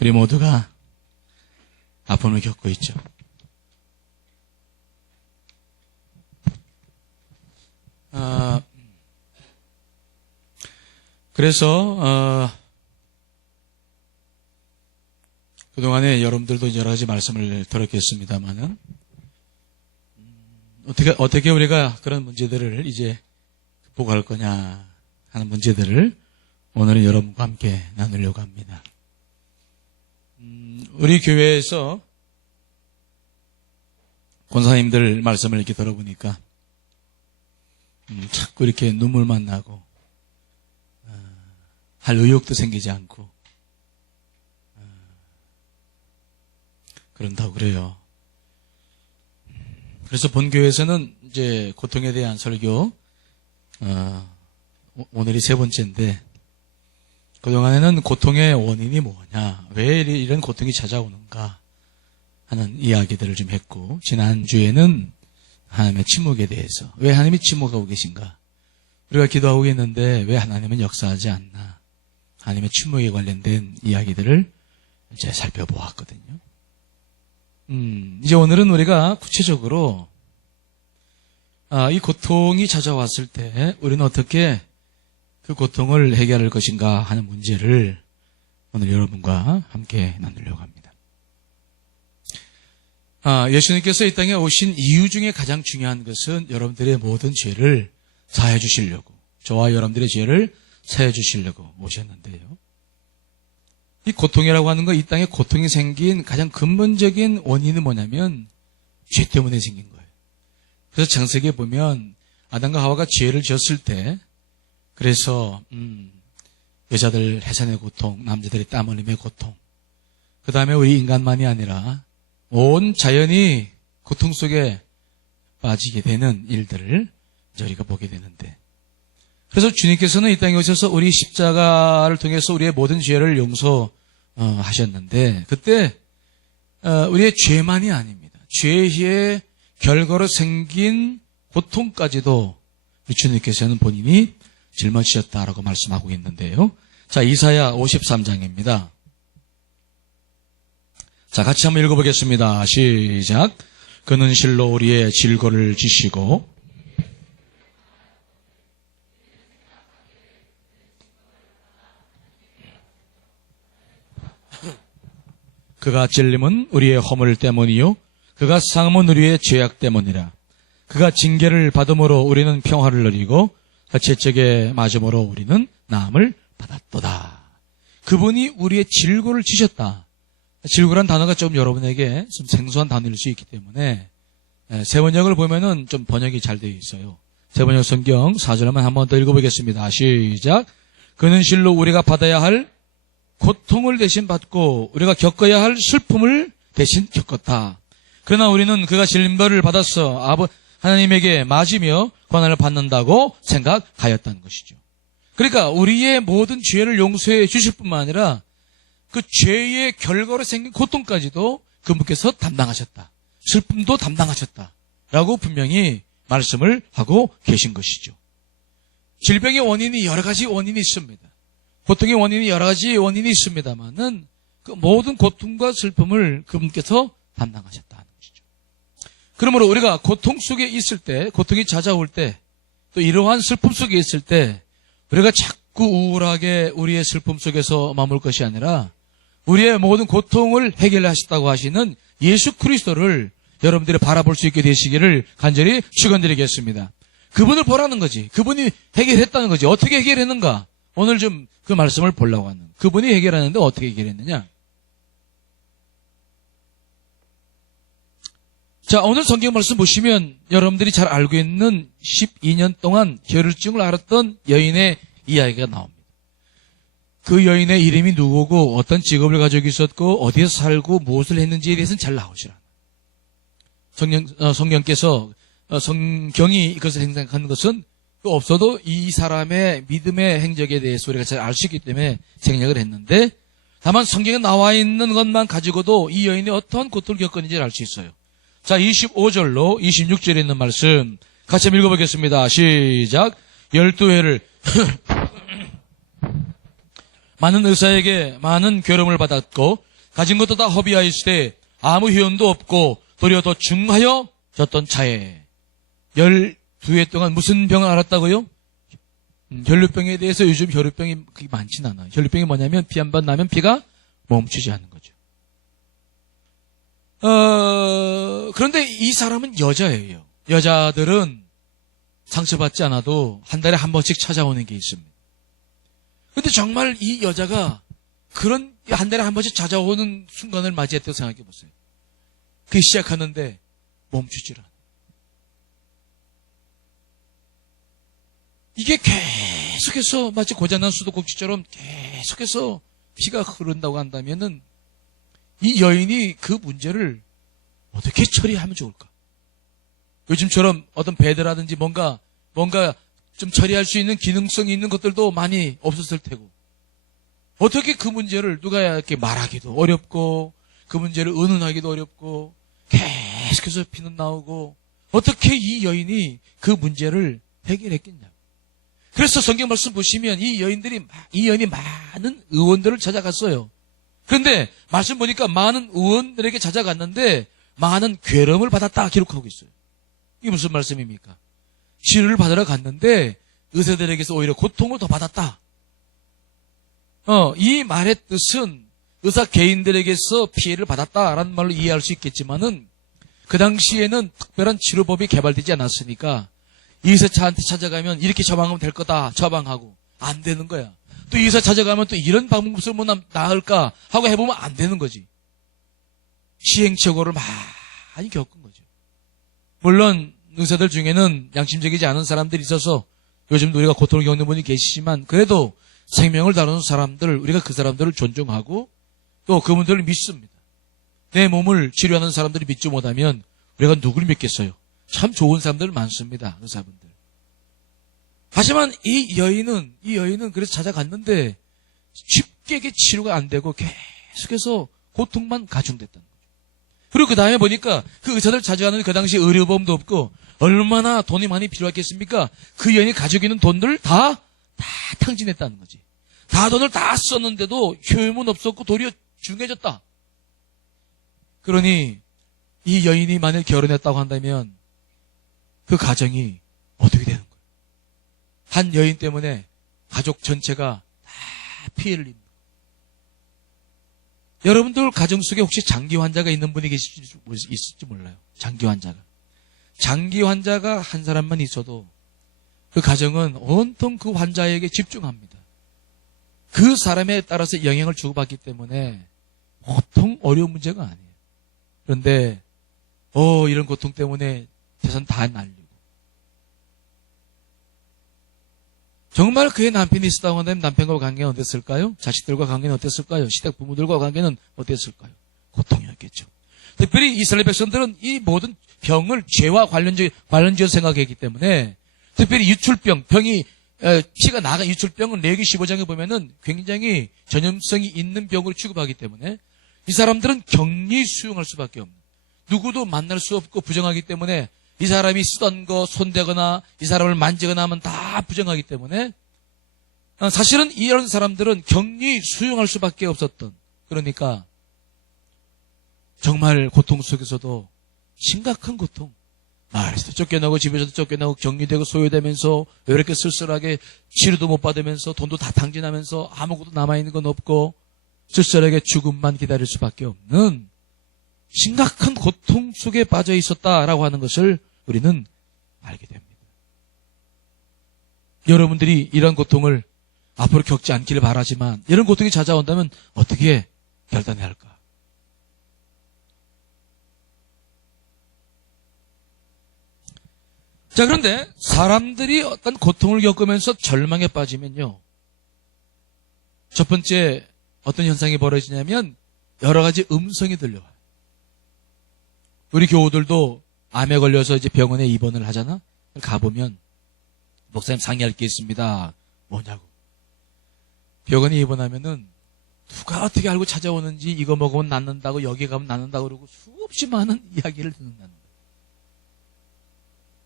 우리 모두가 아픔을 겪고 있죠. 그래서 그동안에 여러분들도 여러 가지 말씀을 들었겠습니다만은 어떻게 우리가 그런 문제들을 이제 극복할 거냐 하는 문제들을 오늘은 여러분과 함께 나누려고 합니다. 우리 교회에서 권사님들 말씀을 이렇게 들어보니까 자꾸 이렇게 눈물만 나고 할 의욕도 생기지 않고 그런다고 그래요. 그래서 본교회에서는 이제 고통에 대한 설교 오늘이 세 번째인데 그동안에는 고통의 원인이 뭐냐, 왜 이런 고통이 찾아오는가 하는 이야기들을 좀 했고, 지난주에는 하나님의 침묵에 대해서, 왜 하나님이 침묵하고 계신가, 우리가 기도하고 있는데 왜 하나님은 역사하지 않나, 하나님의 침묵에 관련된 이야기들을 이제 살펴보았거든요. 이제 오늘은 우리가 구체적으로 이 고통이 찾아왔을 때 우리는 어떻게 그 고통을 해결할 것인가 하는 문제를 오늘 여러분과 함께 나누려고 합니다. 예수님께서 이 땅에 오신 이유 중에 가장 중요한 것은 여러분들의 모든 죄를 사해 주시려고, 저와 여러분들의 죄를 사해 주시려고 오셨는데요. 이 고통이라고 하는 거, 이 땅에 고통이 생긴 가장 근본적인 원인은 뭐냐면 죄 때문에 생긴 거예요. 그래서 창세기에 보면 아담과 하와가 죄를 지었을 때, 그래서 여자들 해산의 고통, 남자들이 땀 흘림의 고통, 그 다음에 우리 인간만이 아니라 온 자연이 고통 속에 빠지게 되는 일들을 저희가 보게 되는데, 그래서 주님께서는 이 땅에 오셔서 우리 십자가를 통해서 우리의 모든 죄를 용서하셨는데, 그때 우리의 죄만이 아닙니다. 죄의 결과로 생긴 고통까지도 우리 주님께서는 본인이 짊어지셨다라고 말씀하고 있는데요. 자, 이사야 53장입니다. 자, 같이 한번 읽어보겠습니다. 시작. 그는 실로 우리의 질고를 지시고 그가 찔림은 우리의 허물 때문이요 그가 상함은 우리의 죄악 때문이라. 그가 징계를 받음으로 우리는 평화를 누리고 채찍에 맞음으로 우리는 나음을 받았도다. 그분이 우리의 질고를 지셨다. 질고란 단어가 좀 여러분에게 좀 생소한 단어일 수 있기 때문에 세번역을 보면은 좀 번역이 잘 되어 있어요. 세번역 성경 4절만 한 번 더 읽어보겠습니다. 시작. 그는 실로 우리가 받아야 할 고통을 대신 받고 우리가 겪어야 할 슬픔을 대신 겪었다. 그러나 우리는 그가 질림벌을 받아서 하나님에게 맞으며 고난을 받는다고 생각하였다는 것이죠. 그러니까 우리의 모든 죄를 용서해 주실 뿐만 아니라 그 죄의 결과로 생긴 고통까지도 그분께서 담당하셨다. 슬픔도 담당하셨다. 라고 분명히 말씀을 하고 계신 것이죠. 질병의 원인이 여러 가지 원인이 있습니다. 고통의 원인이 여러 가지 원인이 있습니다만은 그 모든 고통과 슬픔을 그분께서 담당하셨다는 것이죠. 그러므로 우리가 고통 속에 있을 때, 고통이 찾아올 때, 또 이러한 슬픔 속에 있을 때 우리가 자꾸 우울하게 우리의 슬픔 속에서 머물 것이 아니라 우리의 모든 고통을 해결하셨다고 하시는 예수 그리스도를 여러분들이 바라볼 수 있게 되시기를 간절히 축원드리겠습니다. 그분을 보라는 거지. 그분이 해결했다는 거지. 어떻게 해결했는가? 오늘 좀 그 말씀을 보려고 하는. 그분이 해결하는데 어떻게 해결했느냐? 자, 오늘 성경 말씀 보시면 여러분들이 잘 알고 있는 12년 동안 혈루증을 앓았던 여인의 이야기가 나옵니다. 그 여인의 이름이 누구고 어떤 직업을 가지고 있었고 어디에서 살고 무엇을 했는지에 대해서는 잘 나오질 않아요. 성경이 이것을 생각하는 것은 없어도 이 사람의 믿음의 행적에 대해서 우리가 잘 알 수 있기 때문에 생략을 했는데, 다만 성경에 나와 있는 것만 가지고도 이 여인이 어떤 고통을 겪었는지를 알 수 있어요. 자, 25절로 26절에 있는 말씀 같이 한번 읽어보겠습니다. 시작. 12회를 많은 의사에게 많은 괴로움을 받았고 가진 것도 다 허비하였을 때 아무 효용도 없고 도리어 더 중하여졌던 차에 12해 동안 무슨 병을 앓았다고요? 혈류병에 대해서 요즘 혈류병이 그렇게 많진 않아요. 혈류병이 뭐냐면 피 한 번 나면 피가 멈추지 않는 거죠. 그런데 이 사람은 여자예요. 여자들은 상처받지 않아도 한 달에 한 번씩 찾아오는 게 있습니다. 근데 정말 이 여자가 그런 한 달에 한 번씩 찾아오는 순간을 맞이했다고 생각해 보세요. 그게 시작하는데 멈추질 않아요. 이게 계속해서 마치 고장난 수도꼭지처럼 계속해서 피가 흐른다고 한다면은 이 여인이 그 문제를 어떻게 처리하면 좋을까? 요즘처럼 어떤 배드라든지 뭔가 좀 처리할 수 있는 기능성이 있는 것들도 많이 없었을 테고 어떻게 그 문제를 누가 이렇게 말하기도 어렵고 그 문제를 의논하기도 어렵고 계속해서 피는 나오고 어떻게 이 여인이 그 문제를 해결했겠냐? 그래서 성경 말씀 보시면 이 여인이 많은 의원들을 찾아갔어요. 그런데 말씀 보니까 많은 의원들에게 찾아갔는데 많은 괴로움을 받았다 기록하고 있어요. 이게 무슨 말씀입니까? 치료를 받으러 갔는데 의사들에게서 오히려 고통을 더 받았다. 이 말의 뜻은 의사 개인들에게서 피해를 받았다라는 말로 이해할 수 있겠지만은 그 당시에는 특별한 치료법이 개발되지 않았으니까 이 의사한테 찾아가면 이렇게 처방하면 될 거다 처방하고 안 되는 거야. 또 이 의사 찾아가면 또 이런 방법 쓰면 나을까 하고 해보면 안 되는 거지. 시행착오를 많이 겪은 거죠. 물론 의사들 중에는 양심적이지 않은 사람들이 있어서 요즘도 우리가 고통을 겪는 분이 계시지만 그래도 생명을 다루는 사람들 우리가 그 사람들을 존중하고 또 그분들을 믿습니다. 내 몸을 치료하는 사람들이 믿지 못하면 우리가 누굴 믿겠어요? 참 좋은 사람들 많습니다. 의사분들. 하지만 이 여인은 그래서 찾아갔는데 쉽게 치료가 안 되고 계속해서 고통만 가중됐다는 거죠. 그리고 그 다음에 보니까 그 의사들 찾아가는 그 당시 의료보험도 없고 얼마나 돈이 많이 필요했겠습니까? 그 여인이 가지고 있는 돈들 다 탕진했다는 거지. 다 돈을 다 썼는데도 효용은 없었고 도리어 중해졌다. 그러니 이 여인이 만약 결혼했다고 한다면 그 가정이 어떻게 되는 거예요? 한 여인 때문에 가족 전체가 다 피해를 입는 거예요. 여러분들 가정 속에 혹시 장기 환자가 있는 분이 있을지 몰라요. 장기 환자가 한 사람만 있어도 그 가정은 온통 그 환자에게 집중합니다. 그 사람에 따라서 영향을 주고받기 때문에 보통 어려운 문제가 아니에요. 그런데 이런 고통 때문에 재산 다 날리고 정말 그의 남편이 있었다고 한다면 남편과 관계는 어땠을까요? 자식들과 관계는 어땠을까요? 시댁 부모들과 관계는 어땠을까요? 고통이었겠죠. 특별히 이스라엘 백성들은 이 모든 병을 죄와 관련지어 생각했기 때문에 특별히 유출병, 피가 나가 유출병은 레위기 15장에 보면은 굉장히 전염성이 있는 병으로 취급하기 때문에 이 사람들은 격리 수용할 수밖에 없는 누구도 만날 수 없고 부정하기 때문에 이 사람이 쓰던 거 손대거나 이 사람을 만지거나 하면 다 부정하기 때문에 사실은 이런 사람들은 격리 수용할 수밖에 없었던 그러니까 정말 고통 속에서도 심각한 고통 말에서도 쫓겨나고 집에서도 쫓겨나고 격리되고 소외되면서 이렇게 쓸쓸하게 치료도 못 받으면서 돈도 다 탕진하면서 아무것도 남아있는 건 없고 쓸쓸하게 죽음만 기다릴 수밖에 없는 심각한 고통 속에 빠져 있었다라고 하는 것을 우리는 알게 됩니다. 여러분들이 이런 고통을 앞으로 겪지 않기를 바라지만 이런 고통이 찾아온다면 어떻게 결단해야 할까? 자, 그런데 사람들이 어떤 고통을 겪으면서 절망에 빠지면요. 첫 번째 어떤 현상이 벌어지냐면 여러 가지 음성이 들려와요. 우리 교우들도 암에 걸려서 이제 병원에 입원을 하잖아? 가보면 목사님 상의할 게 있습니다. 뭐냐고. 병원에 입원하면은 누가 어떻게 알고 찾아오는지 이거 먹으면 낫는다고 여기 가면 낫는다고 그러고 수없이 많은 이야기를 듣는다는 거예요.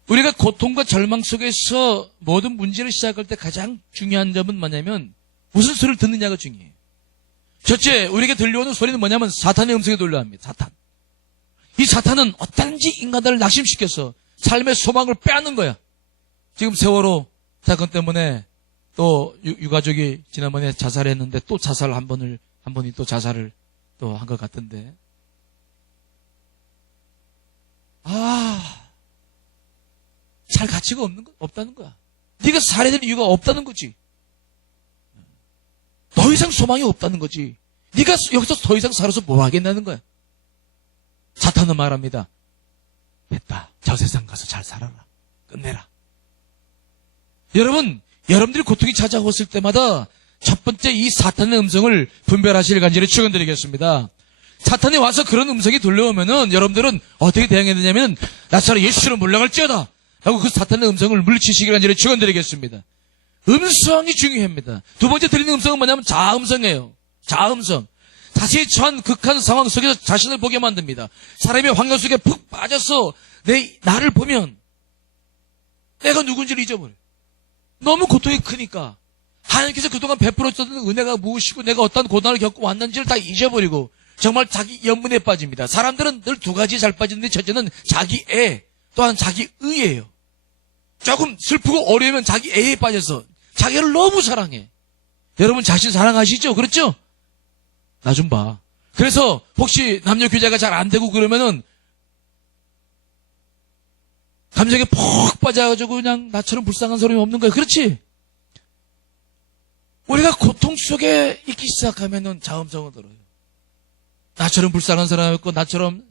우리가 고통과 절망 속에서 모든 문제를 시작할 때 가장 중요한 점은 뭐냐면 무슨 소리를 듣느냐가 중요해요. 첫째, 우리에게 들려오는 소리는 뭐냐면 사탄의 음성이 들려옵니다. 사탄. 이 사탄은 어떤지 인간들을 낙심시켜서 삶의 소망을 빼앗는 거야. 지금 세월호 사건 때문에 또 유가족이 지난번에 자살했는데 또 자살 한 번이 또 자살을 또 한 것 같은데. 살 가치가 없다는 거야. 네가 살아야 될 이유가 없다는 거지. 더 이상 소망이 없다는 거지. 네가 여기서 더 이상 살아서 뭐 하겠다는 거야. 사탄은 말합니다. 됐다. 저 세상 가서 잘 살아라. 끝내라. 여러분들이 고통이 찾아왔을 때마다 첫 번째 이 사탄의 음성을 분별하실 간절히 축원드리겠습니다. 사탄이 와서 그런 음성이 들려오면은 여러분들은 어떻게 대응해야 되냐면 나사로 예수로 물러갈지어다 하고 그 사탄의 음성을 물리치시길 간절히 축원드리겠습니다. 음성이 중요합니다. 두 번째 들리는 음성은 뭐냐면 자음성이에요. 자음성. 자신이 처한 극한 상황 속에서 자신을 보게 만듭니다. 사람이 환경 속에 푹 빠져서 나를 보면 내가 누군지를 잊어버려. 너무 고통이 크니까 하나님께서 그동안 베풀어줬던 은혜가 무엇이고 내가 어떤 고난을 겪고 왔는지를 다 잊어버리고 정말 자기 연문에 빠집니다. 사람들은 늘 두 가지에 잘 빠지는데 첫째는 자기 애, 또한 자기 의예요. 조금 슬프고 어려우면 자기 애에 빠져서 자기를 너무 사랑해. 여러분 자신 사랑하시죠? 그렇죠? 나 좀 봐. 그래서 혹시 남녀 교제가 잘 안 되고 그러면은 감정에 푹 빠져가지고 그냥 나처럼 불쌍한 사람이 없는 거야. 그렇지? 우리가 고통 속에 있기 시작하면은 자음성을 들어요. 나처럼 불쌍한 사람이 없고 나처럼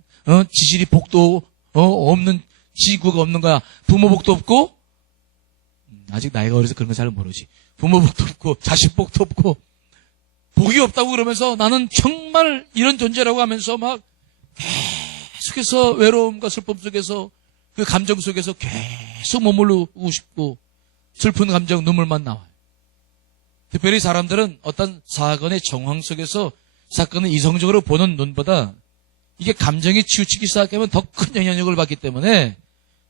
지질이 복도 없는 지구가 없는 거야. 부모 복도 없고 아직 나이가 어려서 그런 거 잘 모르지. 부모 복도 없고 자식 복도 없고 복이 없다고 그러면서 나는 정말 이런 존재라고 하면서 막 계속해서 외로움과 슬픔 속에서 그 감정 속에서 계속 머무르고 싶고 슬픈 감정 눈물만 나와요. 특별히 사람들은 어떤 사건의 정황 속에서 사건을 이성적으로 보는 눈보다 이게 감정이 치우치기 시작하면 더 큰 영향력을 받기 때문에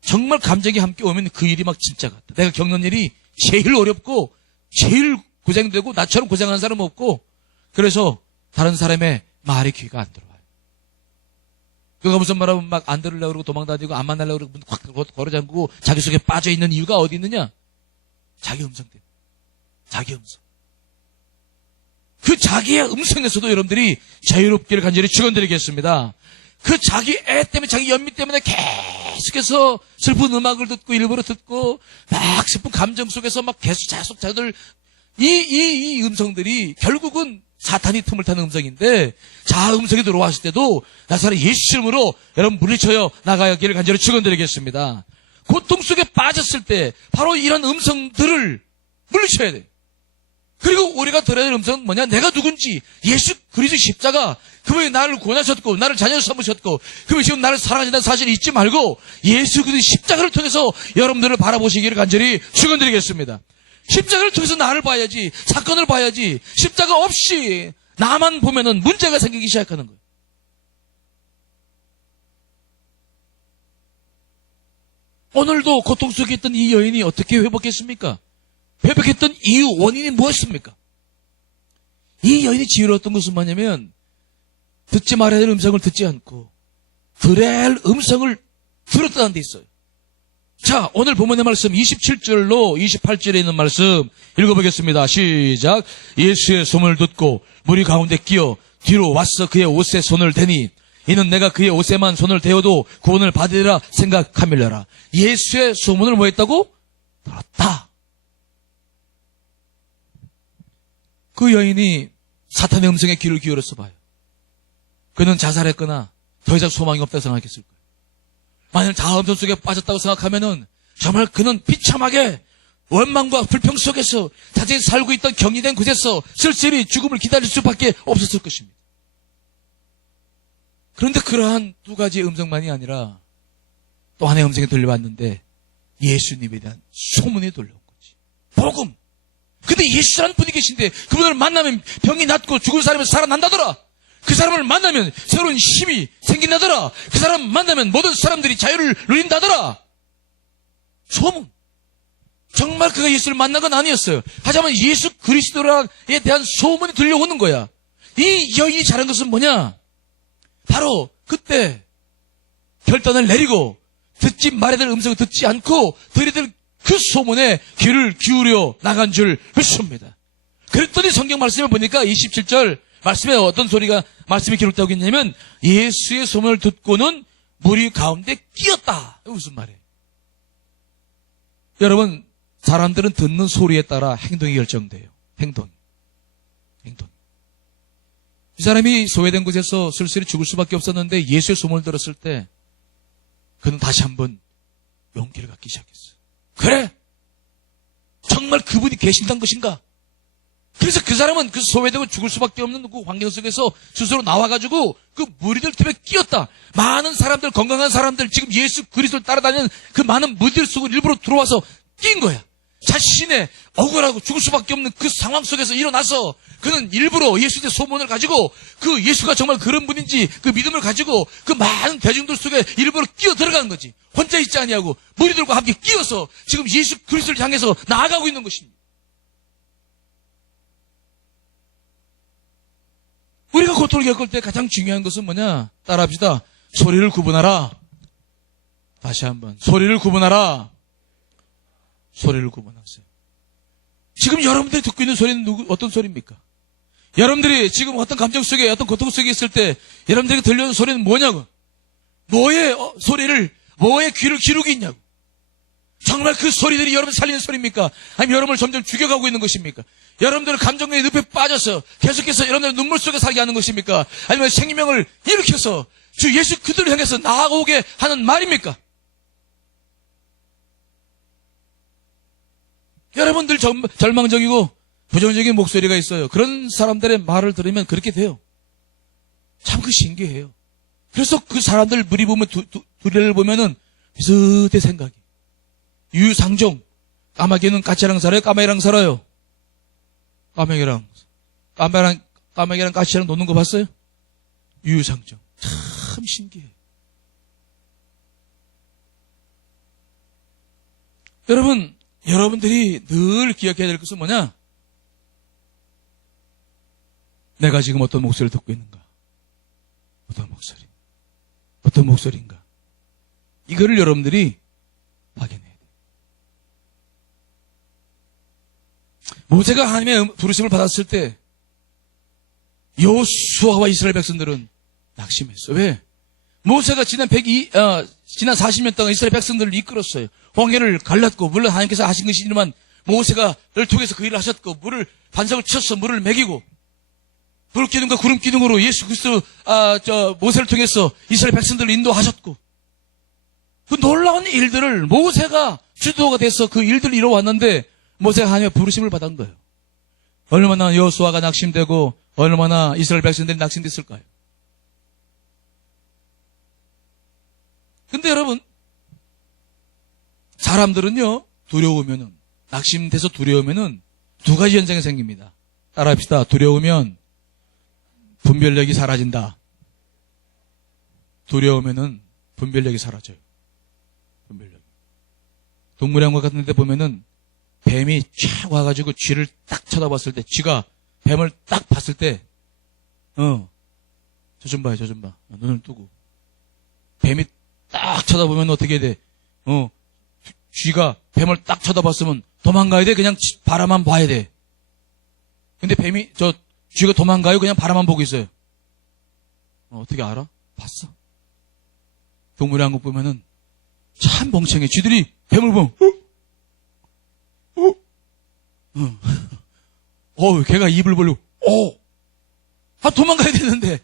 정말 감정이 함께 오면 그 일이 막 진짜 같다. 내가 겪는 일이 제일 어렵고 제일 고생되고 나처럼 고생하는 사람 없고 그래서 다른 사람의 말에 귀가 안 들어와요. 그가 무슨 말하면 막 안 들으려고 그러고 도망다니고 안 만나려고 그러고 확 걸어잠그고 자기 속에 빠져있는 이유가 어디 있느냐? 자기 음성 때문에. 자기 음성. 그 자기의 음성에서도 여러분들이 자유롭기를 간절히 축원드리겠습니다. 그 자기 애 때문에 자기 연미 때문에 계속해서 슬픈 음악을 듣고 일부러 듣고 막 슬픈 감정 속에서 막 계속 자들 이 음성들이 결국은 사탄이 틈을 타는 음성인데 자음성이 들어왔을 때도 나사렛 예수 이름으로 여러분 물리쳐요 나가기를 간절히 축원드리겠습니다. 고통 속에 빠졌을 때 바로 이런 음성들을 물리쳐야 돼요. 그리고 우리가 들어야 될 음성은 뭐냐? 내가 누군지 예수 그리스도 십자가 그분이 나를 구원하셨고 나를 자녀로 삼으셨고 그분이 지금 나를 사랑하신다는 사실을 잊지 말고 예수 그리스도 십자가를 통해서 여러분들을 바라보시기를 간절히 축원드리겠습니다. 십자가를 통해서 나를 봐야지 사건을 봐야지 십자가 없이 나만 보면은 문제가 생기기 시작하는 거예요. 오늘도 고통 속에 있던 이 여인이 어떻게 회복했습니까? 회복했던 이유, 원인이 무엇입니까? 이 여인이 지혜로웠던 것은 뭐냐면 듣지 말아야 될 음성을 듣지 않고 들어야 할 음성을 들었다는 데 있어요. 자, 오늘 본문의 말씀 27절로 28절에 있는 말씀 읽어보겠습니다. 시작. 예수의 소문을 듣고 무리 가운데 끼어 뒤로 와서 그의 옷에 손을 대니 이는 내가 그의 옷에만 손을 대어도 구원을 받으리라 생각하밀려라. 예수의 소문을 뭐 했다고? 들었다. 그 여인이 사탄의 음성에 귀를 기울여서 봐요. 그는 자살했거나 더 이상 소망이 없다고 생각했을 거예요. 만약 자음성 속에 빠졌다고 생각하면은 정말 그는 비참하게 원망과 불평 속에서 자신이 살고 있던 격리된 곳에서 쓸쓸히 죽음을 기다릴 수밖에 없었을 것입니다. 그런데 그러한 두 가지의 음성만이 아니라 또 하나의 음성이 들려왔는데 예수님에 대한 소문이 들려온 거지. 복음. 근데 예수라는 분이 계신데 그분을 만나면 병이 낫고 죽은 사람이 살아난다더라. 그 사람을 만나면 새로운 힘이 생긴다더라. 그 사람 만나면 모든 사람들이 자유를 누린다더라. 소문. 정말 그가 예수를 만난 건 아니었어요. 하지만 예수 그리스도에 대한 소문이 들려오는 거야. 이 여인이 잘한 것은 뭐냐? 바로 그때 결단을 내리고 듣지 말아야 될 음성을 듣지 않고 들어야 될 그 소문에 귀를 기울여 나간 줄 믿습니다. 그랬더니 성경 말씀을 보니까 27절 말씀에 어떤 소리가 말씀이 기록되고 있냐면 예수의 소문을 듣고는 무리 가운데 끼었다. 무슨 말이에요? 여러분, 사람들은 듣는 소리에 따라 행동이 결정돼요. 행동. 이 사람이 소외된 곳에서 쓸쓸히 죽을 수밖에 없었는데 예수의 소문을 들었을 때 그는 다시 한번 용기를 갖기 시작했어요. 그래! 정말 그분이 계신다는 것인가? 그래서 그 사람은 그 소외되고 죽을 수밖에 없는 그 환경 속에서 스스로 나와가지고 그 무리들 틈에 끼었다. 많은 사람들, 건강한 사람들, 지금 예수 그리스도를 따라다니는 그 많은 무리들 속으로 일부러 들어와서 낀 거야. 자신의 억울하고 죽을 수밖에 없는 그 상황 속에서 일어나서 그는 일부러 예수의 소문을 가지고 그 예수가 정말 그런 분인지 그 믿음을 가지고 그 많은 대중들 속에 일부러 끼어 들어가는 거지. 혼자 있지 아니하고 무리들과 함께 끼어서 지금 예수 그리스도를 향해서 나아가고 있는 것입니다. 우리가 고통을 겪을 때 가장 중요한 것은 뭐냐? 따라합시다. 소리를 구분하라. 다시 한번. 소리를 구분하라. 소리를 구분하세요. 지금 여러분들이 듣고 있는 소리는 어떤 소리입니까? 여러분들이 지금 어떤 감정 속에, 어떤 고통 속에 있을 때 여러분들에게 들려오는 소리는 뭐냐고? 뭐의 소리를, 뭐의 귀를 기르고 있냐고? 정말 그 소리들이 여러분 살리는 소리입니까? 아니면 여러분을 점점 죽여가고 있는 것입니까? 여러분들을 감정의 늪에 빠져서 계속해서 여러분들을 눈물 속에 살게 하는 것입니까? 아니면 생명을 일으켜서 주 예수 그들을 향해서 나아오게 하는 말입니까? 여러분들 절망적이고 부정적인 목소리가 있어요. 그런 사람들의 말을 들으면 그렇게 돼요. 참 그 신기해요. 그래서 그 사람들 무리 보면 둘레를 보면은 비슷해 생각이. 유상종, 까마귀는 까치랑 살아요? 까마귀랑 살아요? 까마귀랑 까치랑 노는 거 봤어요? 유상종. 참 신기해. 여러분들이 늘 기억해야 될 것은 뭐냐? 내가 지금 어떤 목소리를 듣고 있는가? 어떤 목소리인가? 이거를 여러분들이 확인해야 돼요. 모세가 하나님의 부르심을 받았을 때 여호수아와 이스라엘 백성들은 낙심했어요. 왜? 모세가 지난 40년 동안 이스라엘 백성들을 이끌었어요. 홍해를 갈랐고, 물론 하나님께서 하신 것이지만 모세가를 통해서 그 일을 하셨고, 반석을 쳐서 물을 먹이고, 불기둥과 구름 기둥으로 예수 그리스도 모세를 통해서 이스라엘 백성들을 인도하셨고, 그 놀라운 일들을 모세가 주도가 돼서 그 일들을 이뤄왔는데 모세가 하나님의 부르심을 받은 거예요. 얼마나 여호수아가 낙심되고 얼마나 이스라엘 백성들이 낙심됐을까요? 근데 여러분, 사람들은요, 낙심돼서 두려우면은 두 가지 현상이 생깁니다. 따라합시다. 두려우면 분별력이 사라진다. 두려우면은 분별력이 사라져요. 분별력. 동물원과 같은 데 보면은 뱀이 쫙 와가지고 쥐를 딱 쳐다봤을 때, 쥐가 뱀을 딱 봤을 때, 저 좀 봐요, 눈을 뜨고. 뱀이 딱 쳐다보면 어떻게 돼? 쥐가 뱀을 딱 쳐다봤으면 도망가야 돼? 그냥 바라만 봐야 돼? 근데 쥐가 도망가요? 그냥 바라만 보고 있어요? 어떻게 알아? 봤어. 동물의 왕국 보면은 참 멍청해. 쥐들이 뱀을 보면, 걔가 입을 벌리고, 도망가야 되는데,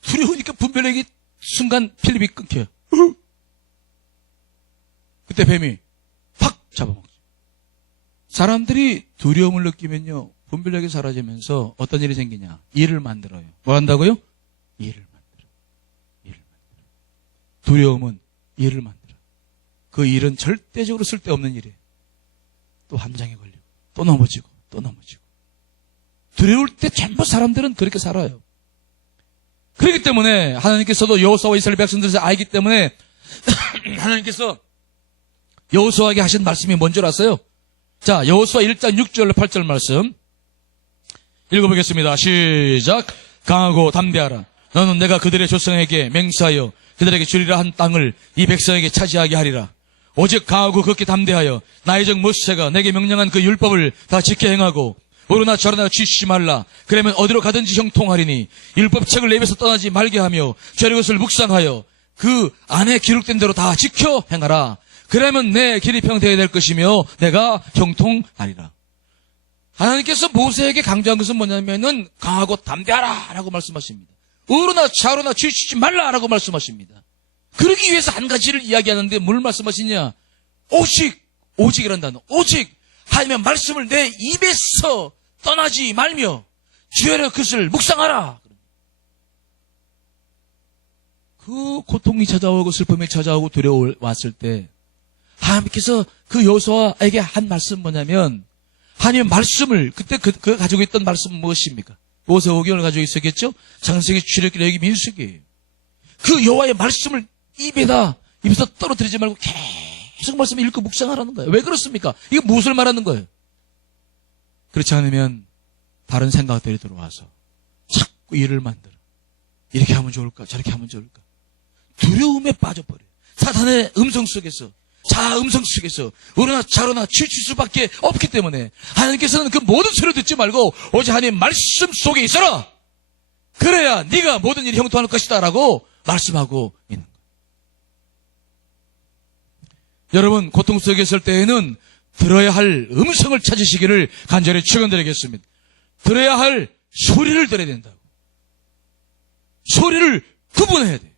두려우니까 분별력이 순간 필립이 끊겨요. 그때 뱀이 팍 잡아먹죠. 사람들이 두려움을 느끼면요, 분별력이 사라지면서 어떤 일이 생기냐? 일을 만들어요. 뭐 한다고요? 일을 만들어. 두려움은 일을 만들어. 그 일은 절대적으로 쓸데없는 일이에요. 또 함정에 걸리고, 또 넘어지고. 두려울 때 전부 사람들은 그렇게 살아요. 그렇기 때문에 하나님께서도 여호수아와 이스라엘 백성들에서 알기 때문에 하나님께서 여호수아에게 하신 말씀이 뭔 줄 아세요? 자, 여호수아 1장 6절 8절 말씀 읽어보겠습니다. 시작. 강하고 담대하라. 너는 내가 그들의 조상에게 맹세하여 그들에게 주리라 한 땅을 이 백성에게 차지하게 하리라. 오직 강하고 극히 담대하여 나의 종 모세가 내게 명령한 그 율법을 다 지켜 행하고 오르나 저르나 취시지 말라. 그러면 어디로 가든지 형통하리니 율법책을 내 입에서 떠나지 말게 하며 죄의 것을 묵상하여 그 안에 기록된 대로 다 지켜 행하라. 그러면 내 길이 평되게 될 것이며 내가 형통하리라. 하나님께서 모세에게 강조한 것은 뭐냐면은 강하고 담대하라 라고 말씀하십니다. 오르나 좌로나 취시지 말라 라고 말씀하십니다. 그러기 위해서 한 가지를 이야기하는데 뭘 말씀하시냐? 오직이라는 단어. 오직 하나님의 말씀을 내 입에서 떠나지 말며 주의 것을 묵상하라. 그 고통이 찾아오고 슬픔이 찾아오고 두려워왔을 때 하나님께서 그 여호수아에게 한 말씀 뭐냐면 하나님의 말씀을 그때 그가 가지고 있던 말씀은 무엇입니까? 모세 오경을 가지고 있었겠죠? 창세기, 출애굽기, 레위기, 민수기예요. 그 여호와의 말씀을 입에서 떨어뜨리지 말고 계속 말씀을 읽고 묵상하라는 거예요. 왜 그렇습니까? 이게 무엇을 말하는 거예요? 그렇지 않으면 다른 생각들이 들어와서 자꾸 일을 만들어. 이렇게 하면 좋을까? 저렇게 하면 좋을까? 두려움에 빠져버려요. 사탄의 음성 속에서, 자아 음성 속에서 오르나 좌로나 치칠 수밖에 없기 때문에 하나님께서는 그 모든 소리를 듣지 말고 오직 하나님의 말씀 속에 있어라. 그래야 네가 모든 일이 형통할 것이다 라고 말씀하고 있는 거예요. 여러분 고통 속에 있을 때에는 들어야 할 음성을 찾으시기를 간절히 축원드리겠습니다. 들어야 할 소리를 들어야 된다고. 소리를 구분해야 돼요.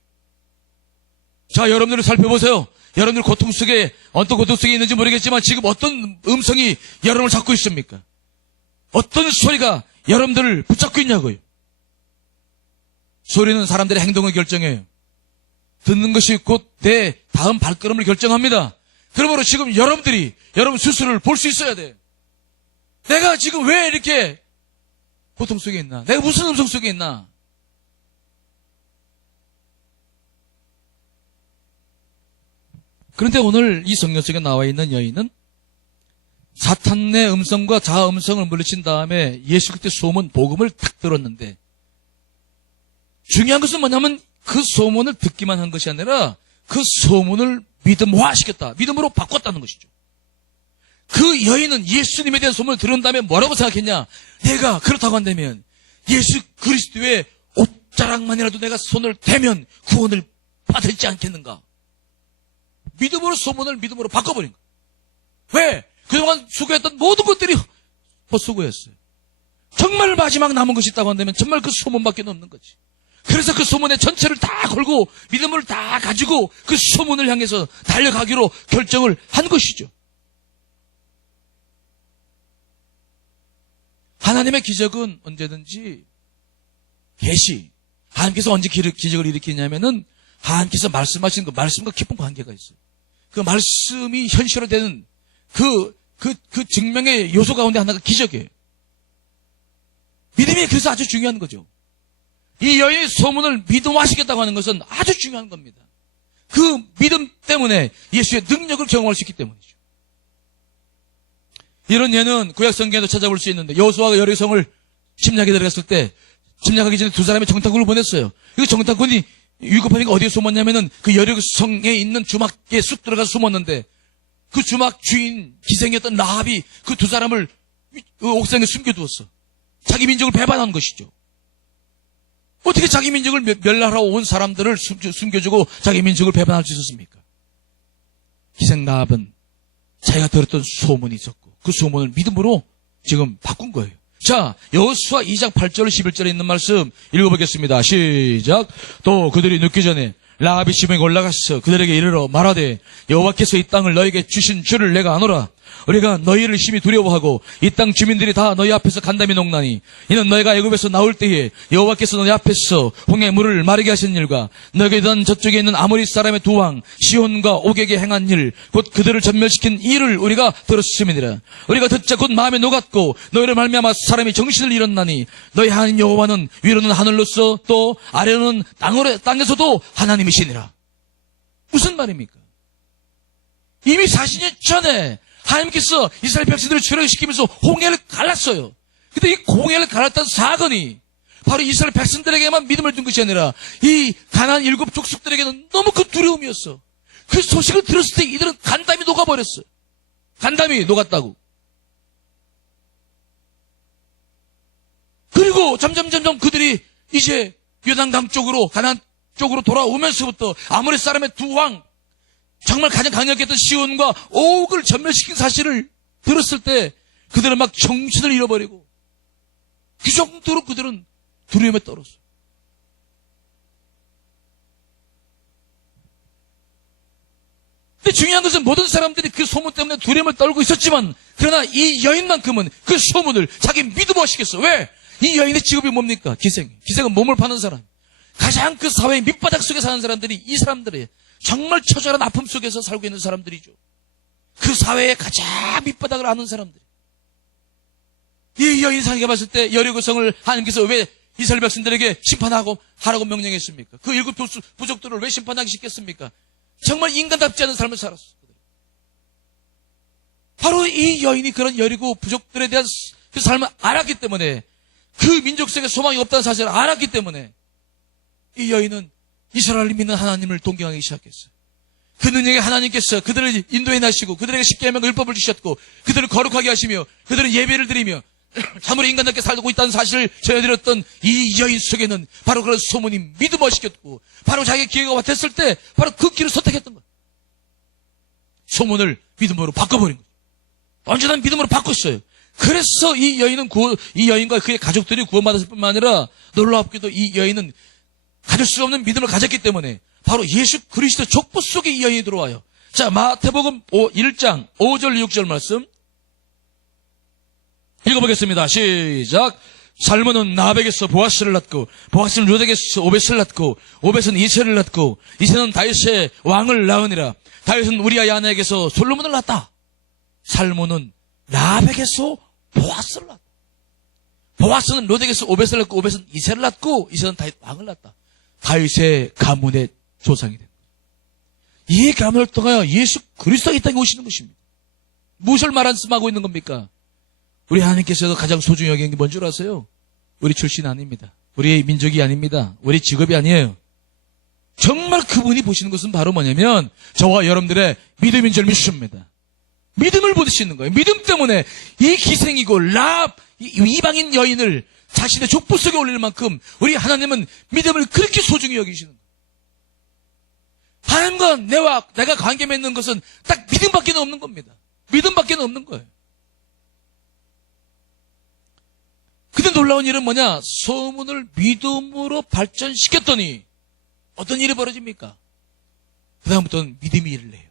자, 여러분들을 살펴보세요. 여러분들 고통 속에 어떤 고통 속에 있는지 모르겠지만 지금 어떤 음성이 여러분을 잡고 있습니까? 어떤 소리가 여러분들을 붙잡고 있냐고요. 소리는 사람들의 행동을 결정해요. 듣는 것이 곧 내 다음 발걸음을 결정합니다. 그러므로 지금 여러분들이 여러분 스스로를 볼 수 있어야 돼. 내가 지금 왜 이렇게 고통 속에 있나? 내가 무슨 음성 속에 있나? 그런데 오늘 이 성경 속에 나와 있는 여인은 사탄의 음성과 자아 음성을 물리친 다음에 예수 그리스도의 소문, 복음을 탁 들었는데 중요한 것은 뭐냐면 그 소문을 듣기만 한 것이 아니라 그 소문을 믿음화시켰다. 믿음으로 바꿨다는 것이죠. 그 여인은 예수님에 대한 소문을 들은 다음에 뭐라고 생각했냐? 내가 그렇다고 한다면 예수 그리스도의 옷자락만이라도 내가 손을 대면 구원을 받을지 않겠는가? 믿음으로 소문을 믿음으로 바꿔버린 거예요. 왜? 그동안 수고했던 모든 것들이 헛수고였어요. 정말 마지막 남은 것이 있다고 한다면 정말 그 소문밖에 없는 거지. 그래서 그 소문의 전체를 다 걸고 믿음을 다 가지고 그 소문을 향해서 달려가기로 결정을 한 것이죠. 하나님의 기적은 언제든지 계시. 하나님께서 언제 기적을 일으키냐면은 하나님께서 말씀하신 그 말씀과 깊은 관계가 있어요. 그 말씀이 현실화되는 그 증명의 요소 가운데 하나가 기적이에요. 믿음이 그래서 아주 중요한 거죠. 이 여인의 소문을 믿음화시켰다고 하는 것은 아주 중요한 겁니다. 그 믿음 때문에 예수의 능력을 경험할 수 있기 때문이죠. 이런 예는 구약 성경에도 찾아볼 수 있는데 여호수아가 여리고성을 침략에 들어갔을 때 침략하기 전에 두 사람의 정탐꾼을 보냈어요. 그 정탐꾼이 위급하니까 어디에 숨었냐면은 그 여리고성에 있는 주막에 쑥 들어가서 숨었는데 그 주막 주인 기생이었던 라합이 그 두 사람을 옥상에 숨겨두었어. 자기 민족을 배반한 것이죠. 어떻게 자기 민족을 멸하러 온 사람들을 숨겨주고 자기 민족을 배반할 수 있었습니까? 기생 라합은 자기가 들었던 소문이 있었고 그 소문을 믿음으로 지금 바꾼 거예요. 자, 여호수아 2장 8절 11절에 있는 말씀 읽어보겠습니다. 시작. 또 그들이 눕기 전에 라합이 지붕에 올라가서 그들에게 이르러 말하되 여호와께서 이 땅을 너에게 주신 줄을 내가 아노라. 우리가 너희를 심히 두려워하고 이 땅 주민들이 다 너희 앞에서 간담이 녹나니 이는 너희가 애굽에서 나올 때에 여호와께서 너희 앞에서 홍해 물을 마르게 하신 일과 너희가 있던 저쪽에 있는 아모리 사람의 두 왕 시온과 옥에게 행한 일 곧 그들을 전멸시킨 일을 우리가 들었음이니라. 우리가 듣자 곧 마음에 녹았고 너희를 말미암아 사람이 정신을 잃었나니 너희 하나님 여호와는 위로는 하늘로서 또 아래로는 땅에서도 하나님이시니라. 무슨 말입니까? 이미 40년 전에 하나님께서 이스라엘 백성들을 출애굽시키면서 홍해를 갈랐어요. 근데 이 홍해를 갈랐던 사건이 바로 이스라엘 백성들에게만 믿음을 준 것이 아니라 이 가나안 7 족속들에게는 너무 그 두려움이었어. 그 소식을 들었을 때 이들은 간담이 녹아버렸어. 간담이 녹았다고. 그리고 점점 그들이 이제 요단강 쪽으로 가나안 쪽으로 돌아오면서부터 아모리 사람의 두 왕, 정말 가장 강력했던 시온과 옥을 전멸시킨 사실을 들었을 때 그들은 막 정신을 잃어버리고 그 정도로 그들은 두려움에 떨었어. 근데 중요한 것은 모든 사람들이 그 소문 때문에 두려움을 떨고 있었지만 그러나 이 여인만큼은 그 소문을 자기 믿음하시겠어. 왜? 이 여인의 직업이 뭡니까? 기생. 기생은 몸을 파는 사람. 가장 그 사회의 밑바닥 속에 사는 사람들이 이 사람들이에요. 정말 처절한 아픔 속에서 살고 있는 사람들이죠. 그 사회의 가장 밑바닥을 아는 사람들. 이 여인 상에게 봤을 때 여리고성을 하나님께서 왜 이스라엘 백성들에게 하라고 명령했습니까? 그 7 부족들을 왜 심판하기 시켰습니까? 정말 인간답지 않은 삶을 살았어. 바로 이 여인이 그런 여리고 부족들에 대한 그 삶을 알았기 때문에, 그 민족 속에 소망이 없다는 사실을 알았기 때문에 이 여인은 이스라엘을 믿는 하나님을 동경하기 시작했어요. 그 능력의 하나님께서 그들을 인도해 나시고 그들에게 십계명 율법을 주셨고 그들을 거룩하게 하시며 그들은 예배를 드리며 참으로 인간답게 살고 있다는 사실을 전해드렸던 이 여인 속에는 바로 그런 소문이 믿음을 시켰고, 바로 자기의 기회가 됐을 때 바로 그 길을 선택했던 거예요. 소문을 믿음으로 바꿔버린 거예요. 완전한 믿음으로 바꿨어요. 그래서 이 여인과 그의 가족들이 구원받았을 뿐만 아니라 놀랍게도 이 여인은 가질 수 없는 믿음을 가졌기 때문에 바로 예수 그리스도 족보 속에 이 여인이 들어와요. 자, 마태복음 1장 5절 6절 말씀 읽어보겠습니다. 시작. 살몬은 나백에서 보아스를 낳고 보아스는 루덱에서 오벳을 낳고 오벳은 이세를 낳고 이세는 다윗의 왕을 낳으니라. 다윗은 우리아의 아내에게서 솔로몬을 낳았다. 살몬은 나백에서 보아스를 낳았다. 보아스는 루덱에서 오벳을 낳고 오벳은 이세를 낳고 이세는 다윗 왕을 낳았다. 다윗의 가문의 조상이 됩니다. 이 가문을 통하여 예수 그리스도가 이 땅에 오시는 것입니다. 무엇을 말씀하고 있는 겁니까? 우리 하나님께서도 가장 소중히 여기는 게 뭔 줄 아세요? 우리 출신 아닙니다. 우리 민족이 아닙니다. 우리 직업이 아니에요. 정말 그분이 보시는 것은 바로 뭐냐면 저와 여러분들의 믿음인 줄 믿습니다. 믿음을 보시는 거예요. 믿음 때문에 이 기생이고 이방인 여인을 자신의 족보 속에 올릴 만큼 우리 하나님은 믿음을 그렇게 소중히 여기시는 거예요. 하나님과 내가 관계 맺는 것은 딱 믿음밖에 없는 겁니다. 믿음밖에 없는 거예요. 근데 놀라운 일은 뭐냐? 소문을 믿음으로 발전시켰더니 어떤 일이 벌어집니까? 그 다음부터는 믿음이 일을 해요.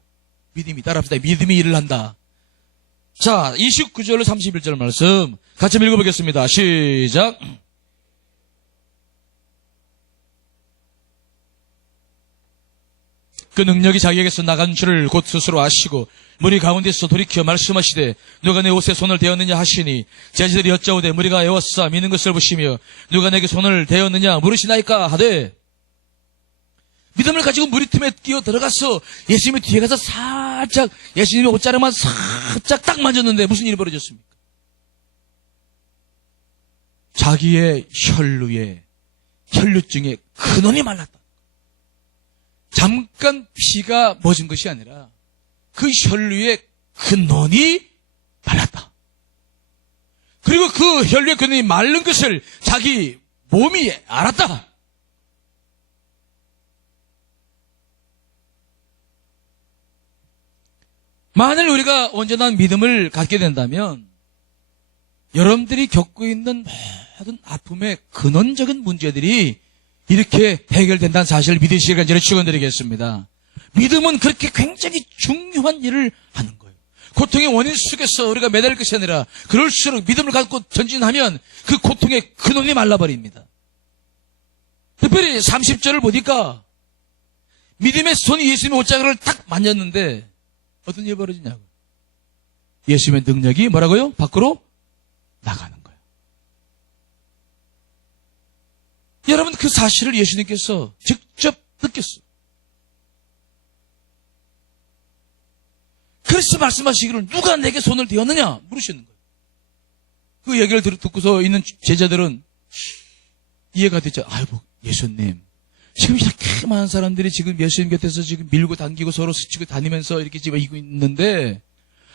믿음이, 따라합시다. 믿음이 일을 한다. 자, 29절 31절 말씀 같이 읽어보겠습니다. 시작. 그 능력이 자기에게서 나간 줄을 곧 스스로 아시고 무리 가운데서 돌이켜 말씀하시되 누가 내 옷에 손을 대었느냐 하시니 제자들이 여짜오되 무리가 애워싸 미는 것을 보시며 누가 내게 손을 대었느냐 물으시나이까 하되, 믿음을 가지고 무리 틈에 끼어 들어가서 예수님의 뒤에 가서 살짝 예수님의 옷자락만 살짝 딱 만졌는데 무슨 일이 벌어졌습니까? 자기의 혈류증에 근원이 말랐다. 잠깐 피가 멎은 것이 아니라 그 혈류의 근원이 말랐다. 그리고 그 혈류의 근원이 마른 것을 자기 몸이 알았다. 만일 우리가 온전한 믿음을 갖게 된다면 여러분들이 겪고 있는 모든 아픔의 근원적인 문제들이 이렇게 해결된다는 사실을 믿으시기를 간절히 축원드리겠습니다. 믿음은 그렇게 굉장히 중요한 일을 하는 거예요. 고통의 원인 속에서 우리가 매달릴 것이 아니라 그럴수록 믿음을 갖고 전진하면 그 고통의 근원이 말라버립니다. 특별히 30절을 보니까 믿음의 손이 예수님의 옷자락을 딱 만졌는데 어떤 일이 벌어지냐고. 예수님의 능력이 뭐라고요? 밖으로 나가는 거예요. 여러분, 그 사실을 예수님께서 직접 느꼈어요. 그래서 말씀하시기를 누가 내게 손을 대었느냐 물으시는 거예요. 그 얘기를 듣고서 있는 제자들은 이해가 되죠. 아이고, 예수님. 지금 이렇게 많은 사람들이 지금 예수님 곁에서 지금 밀고 당기고 서로 스치고 다니면서 이렇게 지금 이고 있는데,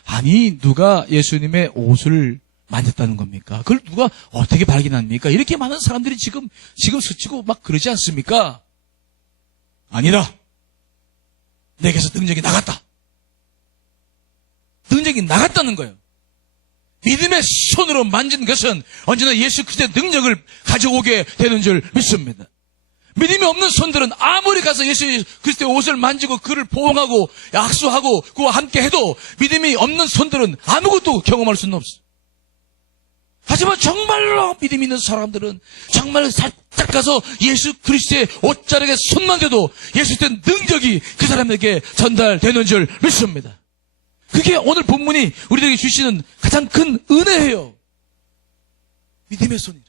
아니, 누가 예수님의 옷을 만졌다는 겁니까? 그걸 누가 어떻게 발견합니까? 이렇게 많은 사람들이 지금 스치고 막 그러지 않습니까? 아니라, 내게서 능력이 나갔다. 능력이 나갔다는 거예요. 믿음의 손으로 만진 것은 언제나 예수 그리스도의 능력을 가져오게 되는 줄 믿습니다. 믿음이 없는 손들은 아무리 가서 예수 그리스도의 옷을 만지고 그를 보응하고 악수하고 그와 함께 해도 믿음이 없는 손들은 아무것도 경험할 수는 없어요. 하지만 정말로 믿음 있는 사람들은 정말 살짝 가서 예수 그리스도의 옷자락에 손만 대도 예수 그리스도의 능력이 그 사람에게 전달되는 줄 믿습니다. 그게 오늘 본문이 우리에게 주시는 가장 큰 은혜예요. 믿음의 손이라.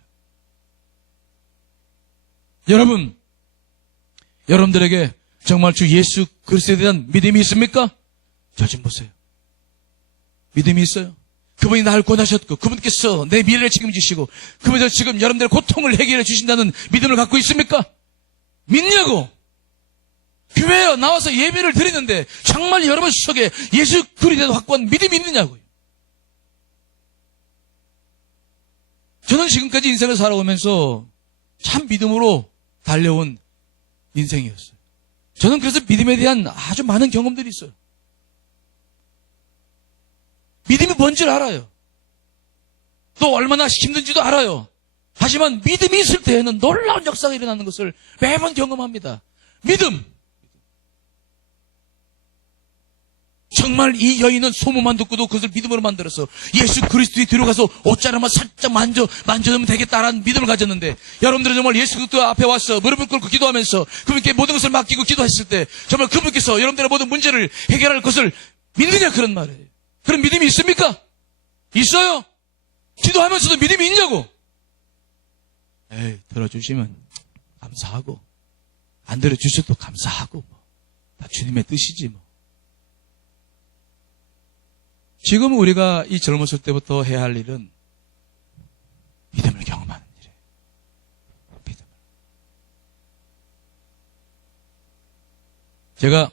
여러분들에게 정말 주 예수 그리스도에 대한 믿음이 있습니까? 저 좀 보세요. 믿음이 있어요? 그분이 나를 구원하셨고 그분께서 내 미래를 책임지시고 그분께서 지금 여러분들의 고통을 해결해 주신다는 믿음을 갖고 있습니까? 믿냐고? 교회에 나와서 예배를 드리는데 정말 여러분 속에 예수 그리스도에 확고한 믿음이 있느냐고요. 저는 지금까지 인생을 살아오면서 참 믿음으로 달려온 인생이었어요. 저는 그래서 믿음에 대한 아주 많은 경험들이 있어요. 믿음이 뭔지를 알아요. 또 얼마나 힘든지도 알아요. 하지만 믿음이 있을 때에는 놀라운 역사가 일어나는 것을 매번 경험합니다. 믿음. 정말 이 여인은 소문만 듣고도 그것을 믿음으로 만들어서 예수 그리스도에 들어가서 옷자락만 살짝 만져놓으면 되겠다라는 믿음을 가졌는데, 여러분들은 정말 예수 그리스도 앞에 와서 무릎을 꿇고 기도하면서 그분께 모든 것을 맡기고 기도했을 때 정말 그분께서 여러분들의 모든 문제를 해결할 것을 믿느냐, 그런 말이에요. 그런 믿음이 있습니까? 있어요? 기도하면서도 믿음이 있냐고? 에이, 들어주시면 감사하고 안 들어주셔도 감사하고 다 주님의 뜻이지 뭐. 지금 우리가 이 젊었을 때부터 해야 할 일은 믿음을 경험하는 일이에요. 믿음을. 제가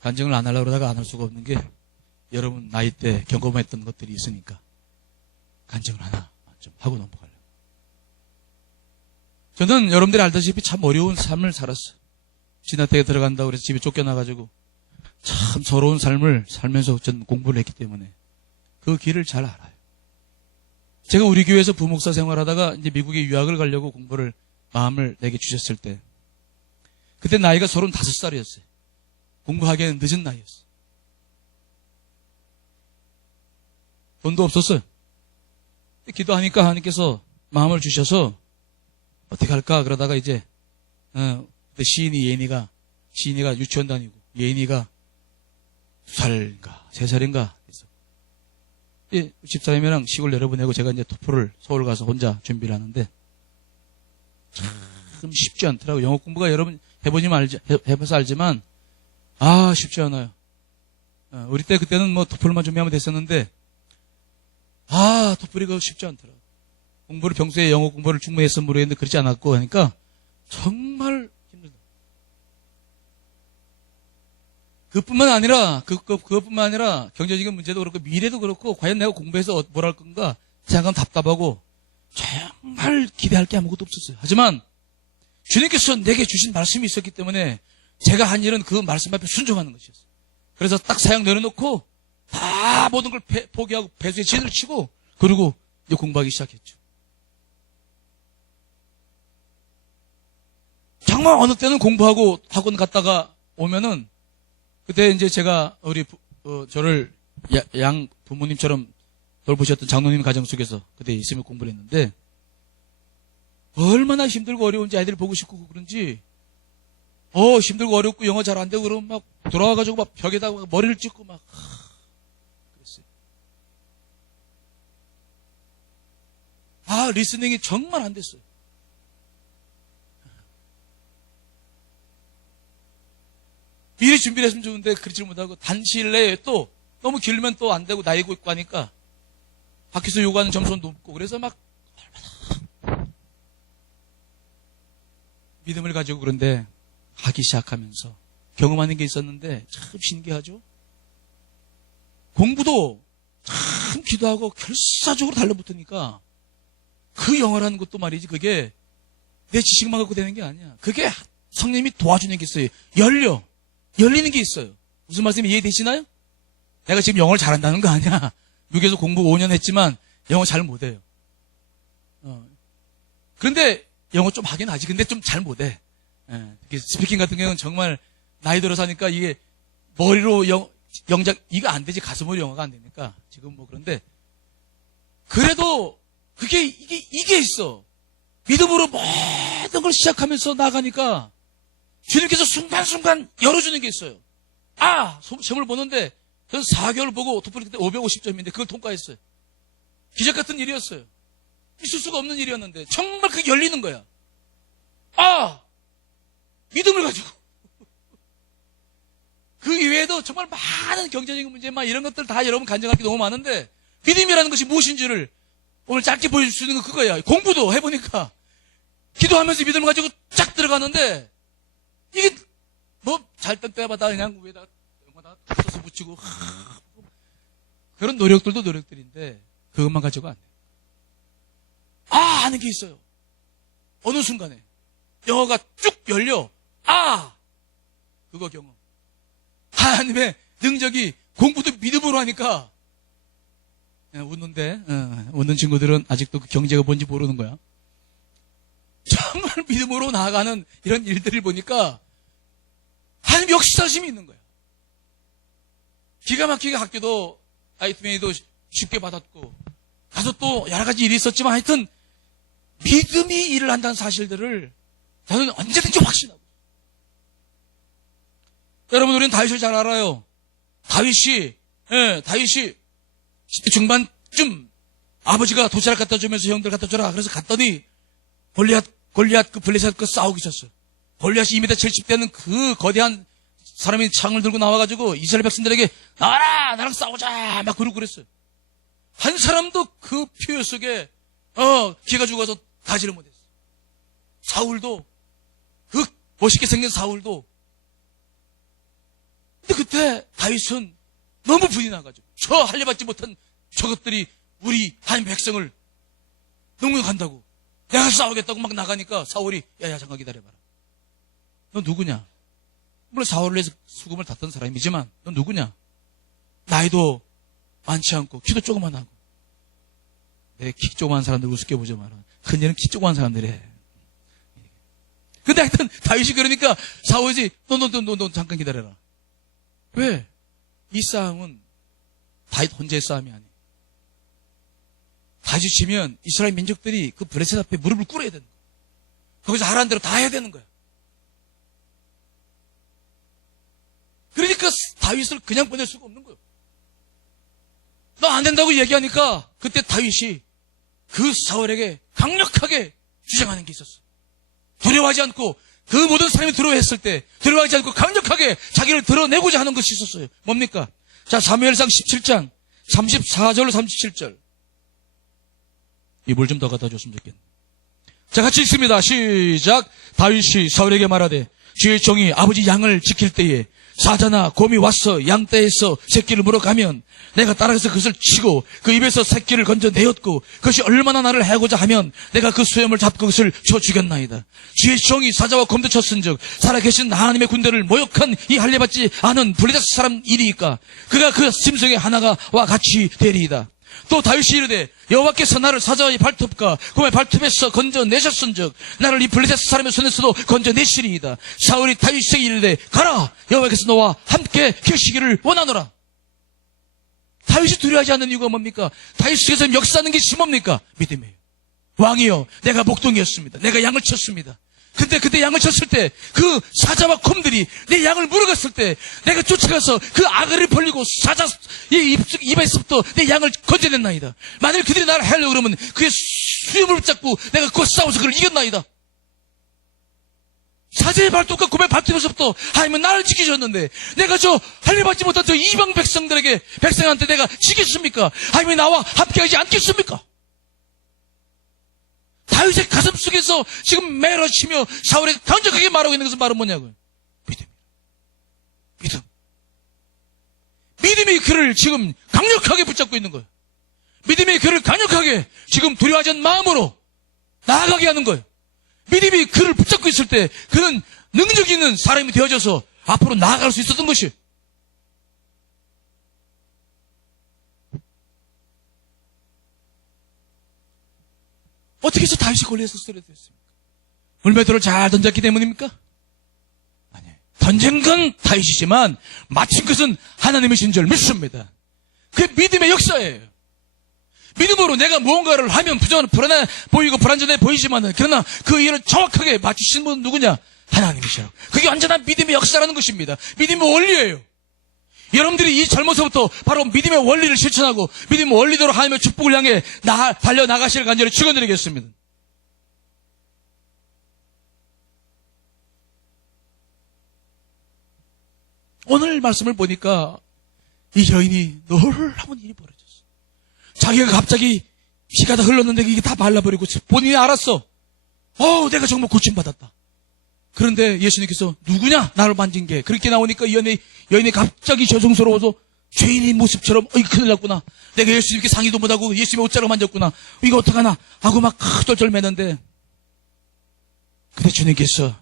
간증을 안 하려고 그러다가 안 할 수가 없는 게, 여러분 나이 때 경험했던 것들이 있으니까 간증을 하나 좀 하고 넘어가려고. 저는 여러분들이 알다시피 참 어려운 삶을 살았어요. 진화대에 들어간다고 그래서 집에 쫓겨나가지고 참 서러운 삶을 살면서 전 공부를 했기 때문에 그 길을 잘 알아요. 제가 우리 교회에서 부목사 생활하다가 이제 미국에 유학을 가려고 공부를 마음을 내게 주셨을 때, 그때 나이가 35살이었어요. 공부하기에는 늦은 나이였어요. 돈도 없었어요. 기도하니까 하나님께서 마음을 주셔서 어떻게 할까 그러다가 이제 시인이가 유치원 다니고 예인이가 2살인가 3살인가 했어. 집사님이랑 시골 내려보내고 제가 이제 토플을 서울 가서 혼자 준비를 하는데 참 쉽지 않더라고요. 영어 공부가 여러분 해봐서 알지만 쉽지 않아요. 우리 때 그때는 뭐 토플만 준비하면 됐었는데 토플이 쉽지 않더라고요. 공부를 평소에 영어 공부를 충분히 했으면 모르겠는데 그렇지 않았고 하니까 정말 힘들다. 그것뿐만 아니라 경제적인 문제도 그렇고 미래도 그렇고 과연 내가 공부해서 뭘 할 건가 생각하면 답답하고 정말 기대할 게 아무것도 없었어요. 하지만 주님께서 내게 주신 말씀이 있었기 때문에 제가 한 일은 그 말씀 앞에 순종하는 것이었어요. 그래서 딱 사역 내려놓고 다 모든 걸 포기하고 배수에 진을 치고 그리고 이제 공부하기 시작했죠. 정말 어느 때는 공부하고 학원 갔다가 오면은 그때 이제 제가 저를 양 부모님처럼 돌보셨던 장로님 가정 속에서 그때 있으며 공부를 했는데 얼마나 힘들고 어려운지 아이들 보고 싶고 그런지 힘들고 어렵고 영어 잘 안 되고 그러면 막 돌아와가지고 막 벽에다가 머리를 찍고 막 그랬어요. 리스닝이 정말 안 됐어요. 미리 준비를 했으면 좋은데 그러지 못하고 단시일 내에 또 너무 길면 또 안 되고 나이고 있고 하니까 밖에서 요구하는 점수는 높고 그래서 막 믿음을 가지고 그런데 하기 시작하면서 경험하는 게 있었는데 참 신기하죠. 공부도 참 기도하고 결사적으로 달라붙으니까 그 영어라는 것도 말이지 그게 내 지식만 갖고 되는 게 아니야. 그게 성령님이 도와주는 게 있어요. 열리는 게 있어요. 무슨 말씀이 이해되시나요? 내가 지금 영어를 잘한다는 거 아니야. 미국에서 공부 5년 했지만 영어 잘 못해요. 그런데 영어 좀 하긴 하지. 근데 좀 잘 못해. 스피킹 같은 경우는 정말 나이 들어서 하니까 이게 머리로 영작 이거 안 되지. 가슴으로 영어가 안 되니까 지금 뭐 그런데 그래도 이게 있어. 믿음으로 모든 걸 시작하면서 나가니까 주님께서 순간순간 열어주는 게 있어요. 시험을 보는데 저는 4개월 보고 토플 그때 550점인데 그걸 통과했어요. 기적 같은 일이었어요. 있을 수가 없는 일이었는데 정말 그게 열리는 거야. 믿음을 가지고. 그 이외에도 정말 많은 경제적인 문제, 이런 것들 다 여러분 간증할 게 너무 많은데 믿음이라는 것이 무엇인지를 오늘 짧게 보여줄 수 있는 건 그거야. 공부도 해보니까 기도하면서 믿음을 가지고 쫙 들어가는데 이게 뭐 잘 땐 때마다 그냥 위에다가 써서 붙이고 그런 노력들도 노력들인데 그것만 가지고 안 돼. 하는 게 있어요. 어느 순간에 영어가 쭉 열려. 그거 경험. 하나님의 능력이 공부도 믿음으로 하니까 웃는데 웃는 친구들은 아직도 그 경제가 뭔지 모르는 거야. 정말 믿음으로 나아가는 이런 일들을 보니까 하나님 역사심이 있는 거야. 기가 막히게 학교도 아이트메이도 쉽게 받았고 가서 또 여러 가지 일이 있었지만 하여튼 믿음이 일을 한다는 사실들을 저는 언제든지 확신하고. 여러분 우리는 다윗을 잘 알아요. 다윗이 10대 중반쯤 아버지가 도시락 갖다 주면서 형들 갖다 줘라. 그래서 갔더니 골리앗 그 블레셋 그 싸우고 있었어요. 골리앗이 2m 70대는 그 거대한 사람이 창을 들고 나와가지고 이스라엘 백성들에게 나와라! 나랑 싸우자! 막 그러고 그랬어요. 한 사람도 그 표현 속에 기가 죽어서 가지를 못했어요. 사울도 그 멋있게 생긴 사울도 근데 그때 다윗은 너무 분이 나가지고 저 할례받지 못한 저것들이 우리 한 백성을 농락한다고 내가 싸우겠다고 막 나가니까 사울이 야야 잠깐 기다려봐라. 너 누구냐? 물론 사울을 위해서 수금을 탔던 사람이지만 너 누구냐? 나이도 많지 않고 키도 조그만 하고 내 키 조그만 사람들 우습게 보지 마라. 큰일은 키 조그만 사람들이 해. 근데 하여튼 다윗이 그러니까 사울이 너 잠깐 기다려라. 왜? 이 싸움은 다윗 혼자의 싸움이 아니에요. 다윗이 치면 이스라엘 민족들이 그 블레셋 앞에 무릎을 꿇어야 되는 거야. 거기서 하라는 대로 다 해야 되는 거야. 그러니까 다윗을 그냥 보낼 수가 없는 거예요. 너 안 된다고 얘기하니까 그때 다윗이 그 사울에게 강력하게 주장하는 게 있었어요. 두려워하지 않고 그 모든 사람이 두려워했을 때 두려워하지 않고 강력하게 자기를 드러내고자 하는 것이 있었어요. 뭡니까? 자, 사무엘상 17장 34절 37절 이 물 좀 더 갖다 줬으면 좋겠네. 자, 같이 읽습니다. 시작. 다윗이 사울에게 말하되 주의 종이 아버지 양을 지킬 때에 사자나 곰이 와서 양떼에서 새끼를 물어가면 내가 따라가서 그것을 치고 그 입에서 새끼를 건져내었고 그것이 얼마나 나를 해고자 하면 내가 그 수염을 잡고 그것을 쳐 죽였나이다. 주의 종이 사자와 곰도 쳤은즉 살아계신 하나님의 군대를 모욕한 이 할례받지 않은 블레셋 사람 일이니까 그가 그 심성의 하나가와 같이 되리이다. 또 다윗이 이르되 여호와께서 나를 사자의 발톱과 곰의 발톱에서 건져내셨은즉 나를 이 블레셋 사람의 손에서도 건져내시리이다. 사울이 다윗에게 이르되 가라 여호와께서 너와 함께 계시기를 원하노라. 다윗이 두려워하지 않는 이유가 뭡니까? 다윗에게서 역사하는 것이 뭡니까? 믿음이에요. 왕이요 내가 목동이었습니다. 내가 양을 쳤습니다. 근데 그때 양을 쳤을 때 그 사자와 곰들이 내 양을 물어갔을 때 내가 쫓아가서 그 아가를 벌리고 사자 입에서부터 내 양을 건져냈나이다. 만일 그들이 나를 하려고 그러면 그의 수염을 붙잡고 내가 그거 싸워서 그걸 이겼나이다. 사자의 발톱과 곰의 발톱에서부터 하나님은 나를 지키셨는데 내가 저 할례받지 못한 저 이방 백성한테 내가 지겠습니까? 하나님이 나와 함께하지 않겠습니까? 다윗의 가슴 속에서 지금 매러치며 사울에게 강력하게 말하고 있는 것은 바로 뭐냐고요? 믿음. 믿음. 믿음이 그를 지금 강력하게 붙잡고 있는 거예요. 믿음이 그를 강력하게 지금 두려워하지 않는 마음으로 나아가게 하는 거예요. 믿음이 그를 붙잡고 있을 때 그는 능력 있는 사람이 되어져서 앞으로 나아갈 수 있었던 것이에요. 어떻게 해서 다윗이 골리앗을 쓰러뜨렸습니까? 물매도를 잘 던졌기 때문입니까? 아니에요. 던진 건 다윗이지만 마친 것은 하나님이신 줄 믿습니다. 그게 믿음의 역사예요. 믿음으로 내가 무언가를 하면 불안해 보이고 불안전해 보이지만 그러나 그 일을 정확하게 맞추시는 분은 누구냐? 하나님이시라고. 그게 완전한 믿음의 역사라는 것입니다. 믿음의 원리예요. 여러분들이 이 젊어서부터 바로 믿음의 원리를 실천하고 믿음의 원리대로 하나님의 축복을 향해 달려나가시길 간절히 축원드리겠습니다. 오늘 말씀을 보니까 이 여인이 놀라운 일이 벌어졌어. 자기가 갑자기 피가 다 흘렀는데 이게 다 말라버리고 본인이 알았어. 내가 정말 고침받았다. 그런데 예수님께서 누구냐? 나를 만진 게. 그렇게 나오니까 이 여인이 갑자기 죄송스러워서 죄인의 모습처럼 큰일 났구나. 내가 예수님께 상의도 못하고 예수님의 옷자락 만졌구나. 이거 어떡하나 하고 막 쩔쩔 매는데 근데 주님께서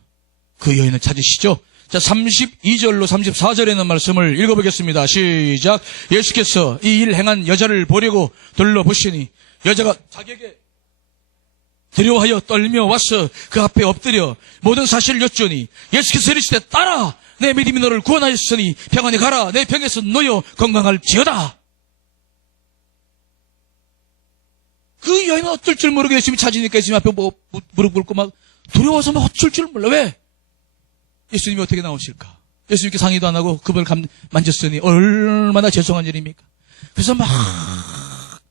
그 여인을 찾으시죠. 자, 32절로 34절에 있는 말씀을 읽어보겠습니다. 시작. 예수께서 이 일 행한 여자를 보려고 둘러보시니 여자가 자기에게 두려워하여 떨며 와서 그 앞에 엎드려 모든 사실을 여쭈니 예수께서 이르시되 따라 내 믿음이 너를 구원하였으니 평안히 가라 내 병에서 놓여 건강할지어다. 그 여인은 어쩔 줄 모르고 예수님이 찾으니까 예수님 앞에 무릎 꿇고 막 두려워서 막 어쩔 줄 몰라. 왜? 예수님이 어떻게 나오실까? 예수님께 상의도 안 하고 그분을 만졌으니 얼마나 죄송한 일입니까? 그래서 막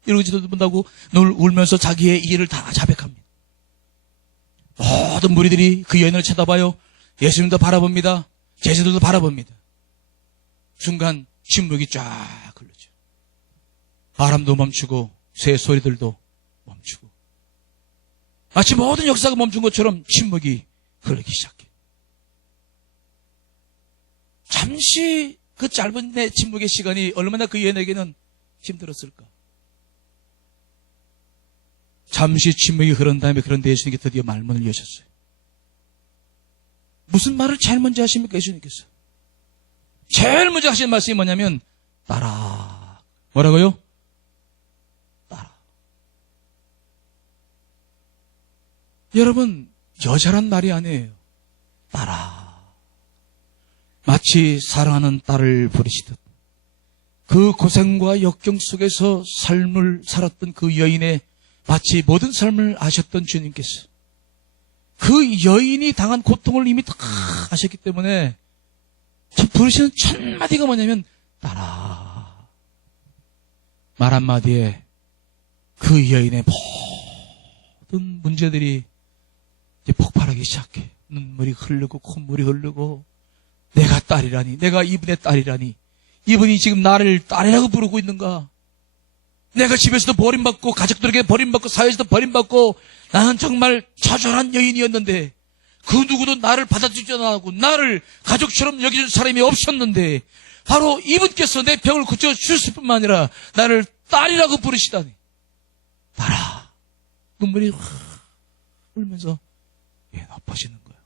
이러지도 못하고 울면서 자기의 일을 다 자백합니다. 모든 무리들이 그 여인을 쳐다봐요. 예수님도 바라봅니다. 제자들도 바라봅니다. 순간 침묵이 쫙 흐르죠. 바람도 멈추고 새 소리들도 멈추고 마치 모든 역사가 멈춘 것처럼 침묵이 흐르기 시작해요. 잠시 그 짧은 내 침묵의 시간이 얼마나 그 여인에게는 힘들었을까. 잠시 침묵이 흐른 다음에 그런데 예수님께 드디어 말문을 여셨어요. 무슨 말을 제일 먼저 하십니까? 예수님께서 제일 먼저 하신 말씀이 뭐냐면 따라. 뭐라고요? 따라. 여러분, 여자란 말이 아니에요. 따라. 마치 사랑하는 딸을 부르시듯 그 고생과 역경 속에서 삶을 살았던 그 여인의 마치 모든 삶을 아셨던 주님께서 그 여인이 당한 고통을 이미 다 아셨기 때문에 부르시는 첫 마디가 뭐냐면 따라. 말 한마디에 그 여인의 모든 문제들이 이제 폭발하기 시작해. 눈물이 흐르고 콧물이 흐르고 내가 딸이라니, 내가 이분의 딸이라니, 이분이 지금 나를 딸이라고 부르고 있는가? 내가 집에서도 버림받고 가족들에게 버림받고 사회에서도 버림받고 나는 정말 처절한 여인이었는데 그 누구도 나를 받아주지 않고 나를 가족처럼 여겨준 사람이 없었는데 바로 이분께서 내 병을 고쳐주실 뿐만 아니라 나를 딸이라고 부르시다니. 딸아. 눈물이 흘면서 엎어지는 거예요.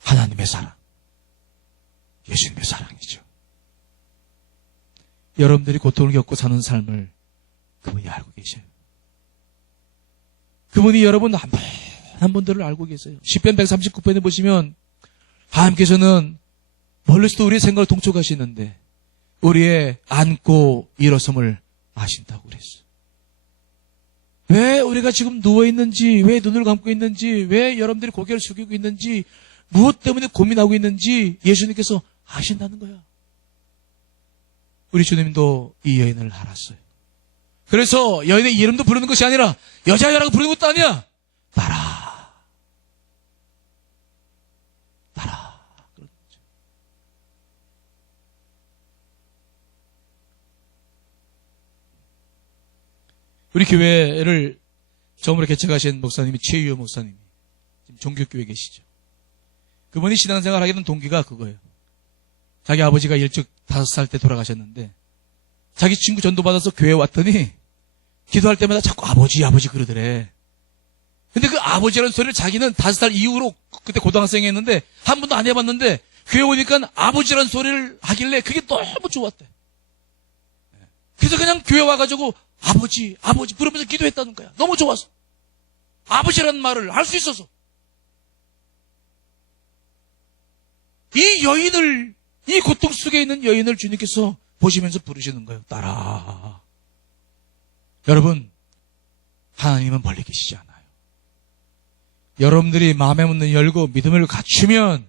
하나님의 사랑, 예수님의 사랑이죠. 여러분들이 고통을 겪고 사는 삶을 그분이 알고 계셔요. 그분이 여러분 한 분들을 알고 계세요. 시편 139편에 보시면 하나님께서는 멀리서도 우리의 생각을 동촉하시는데 우리의 앉고 일어섬을 아신다고 그랬어요. 왜 우리가 지금 누워있는지, 왜 눈을 감고 있는지, 왜 여러분들이 고개를 숙이고 있는지, 무엇 때문에 고민하고 있는지 예수님께서 아신다는 거야. 우리 주님도 이 여인을 알았어요. 그래서 여인의 이름도 부르는 것이 아니라 여자야라고 부르는 것도 아니야. 따라. 따라. 우리 교회를 처음으로 개척하신 목사님이 최유호 목사님이 지금 종교교회에 계시죠. 그분이 신앙생활 하게 된 동기가 그거예요. 자기 아버지가 일찍 5살 때 돌아가셨는데 자기 친구 전도받아서 교회에 왔더니 기도할 때마다 자꾸 아버지 아버지 그러더래. 근데 그 아버지라는 소리를 자기는 5살 이후로 그때 고등학생이었는데 한 번도 안 해봤는데 교회 오니까 아버지라는 소리를 하길래 그게 너무 좋았대. 그래서 그냥 교회 와가지고 아버지 아버지 부르면서 기도했다는 거야. 너무 좋아서. 아버지라는 말을 할 수 있어서. 이 여인을, 이 고통 속에 있는 여인을 주님께서 보시면서 부르시는 거예요. 딸아. 여러분, 하나님은 멀리 계시지 않아요. 여러분들이 마음의 문을 열고 믿음을 갖추면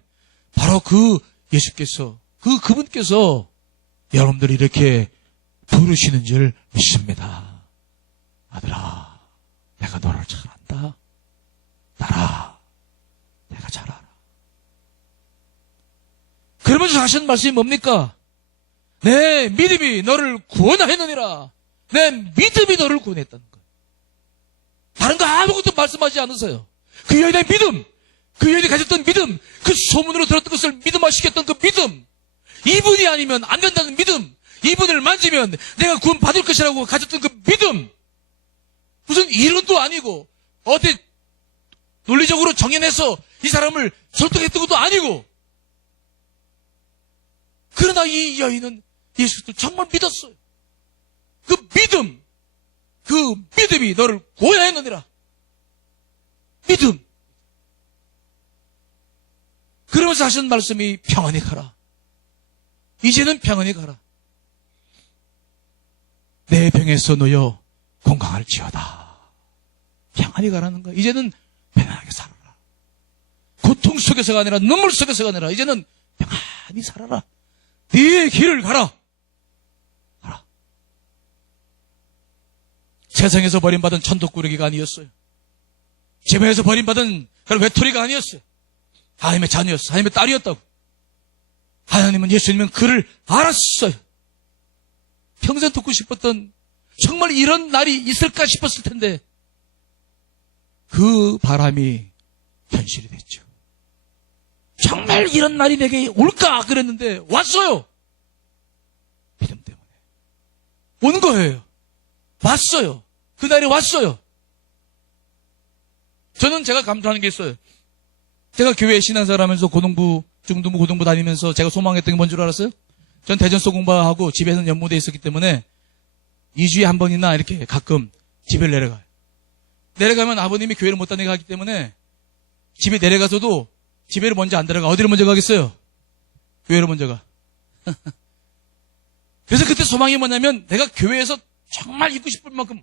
바로 그 예수께서, 그분께서 여러분들을 이렇게 부르시는 줄 믿습니다. 아들아, 내가 너를 잘 안다. 딸아, 내가 잘 알아. 그러면서 하시는 말씀이 뭡니까? 내 믿음이 너를 구원하였느니라. 내 믿음이 너를 구원했다는 거예요. 다른 거 아무것도 말씀하지 않으세요. 그 여인의 믿음, 그 여인이 가졌던 믿음, 그 소문으로 들었던 것을 믿음화시켰던 그 믿음, 이분이 아니면 안 된다는 믿음, 이분을 만지면 내가 구원 받을 것이라고 가졌던 그 믿음, 무슨 이론도 아니고 어디 논리적으로 정연해서 이 사람을 설득했던 것도 아니고, 그러나 이 여인은 예수 그리스도를 정말 믿었어요. 그 믿음이 너를 구원하였느니라. 믿음. 그러면서 하시는 말씀이 평안히 가라. 이제는 평안히 가라. 내 병에서 놓여 건강할지어다. 평안히 가라는 거야. 이제는 편안하게 살아라. 고통 속에서가 아니라 눈물 속에서가 아니라 이제는 평안히 살아라. 네 길을 가라. 가라. 세상에서 버림받은 천독꾸러기가 아니었어요. 집에서 버림받은 그런 외톨이가 아니었어요. 하나님의 자녀였어요. 하나님의 딸이었다고. 하나님은, 예수님은 그를 알았어요. 평생 듣고 싶었던, 정말 이런 날이 있을까 싶었을 텐데 그 바람이 현실이 됐죠. 정말 이런 날이 내게 올까 그랬는데 왔어요. 믿음 때문에 온 거예요. 왔어요. 그 날이 왔어요. 저는 제가 감사하는 게 있어요. 제가 교회 신앙생활 하면서 고등부, 중등부, 고등부 다니면서 제가 소망했던 게 뭔 줄 알았어요? 전 대전서 공부하고 집에서는 연무대에 있었기 때문에 2주에 한 번이나 이렇게 가끔 집을 내려가요. 내려가면 아버님이 교회를 못 다니게 하기 때문에 집에 내려가서도 집에를 먼저 안 들어가. 어디를 먼저 가겠어요? 교회를 먼저 가. 그래서 그때 소망이 뭐냐면 내가 교회에서 정말 있고 싶을 만큼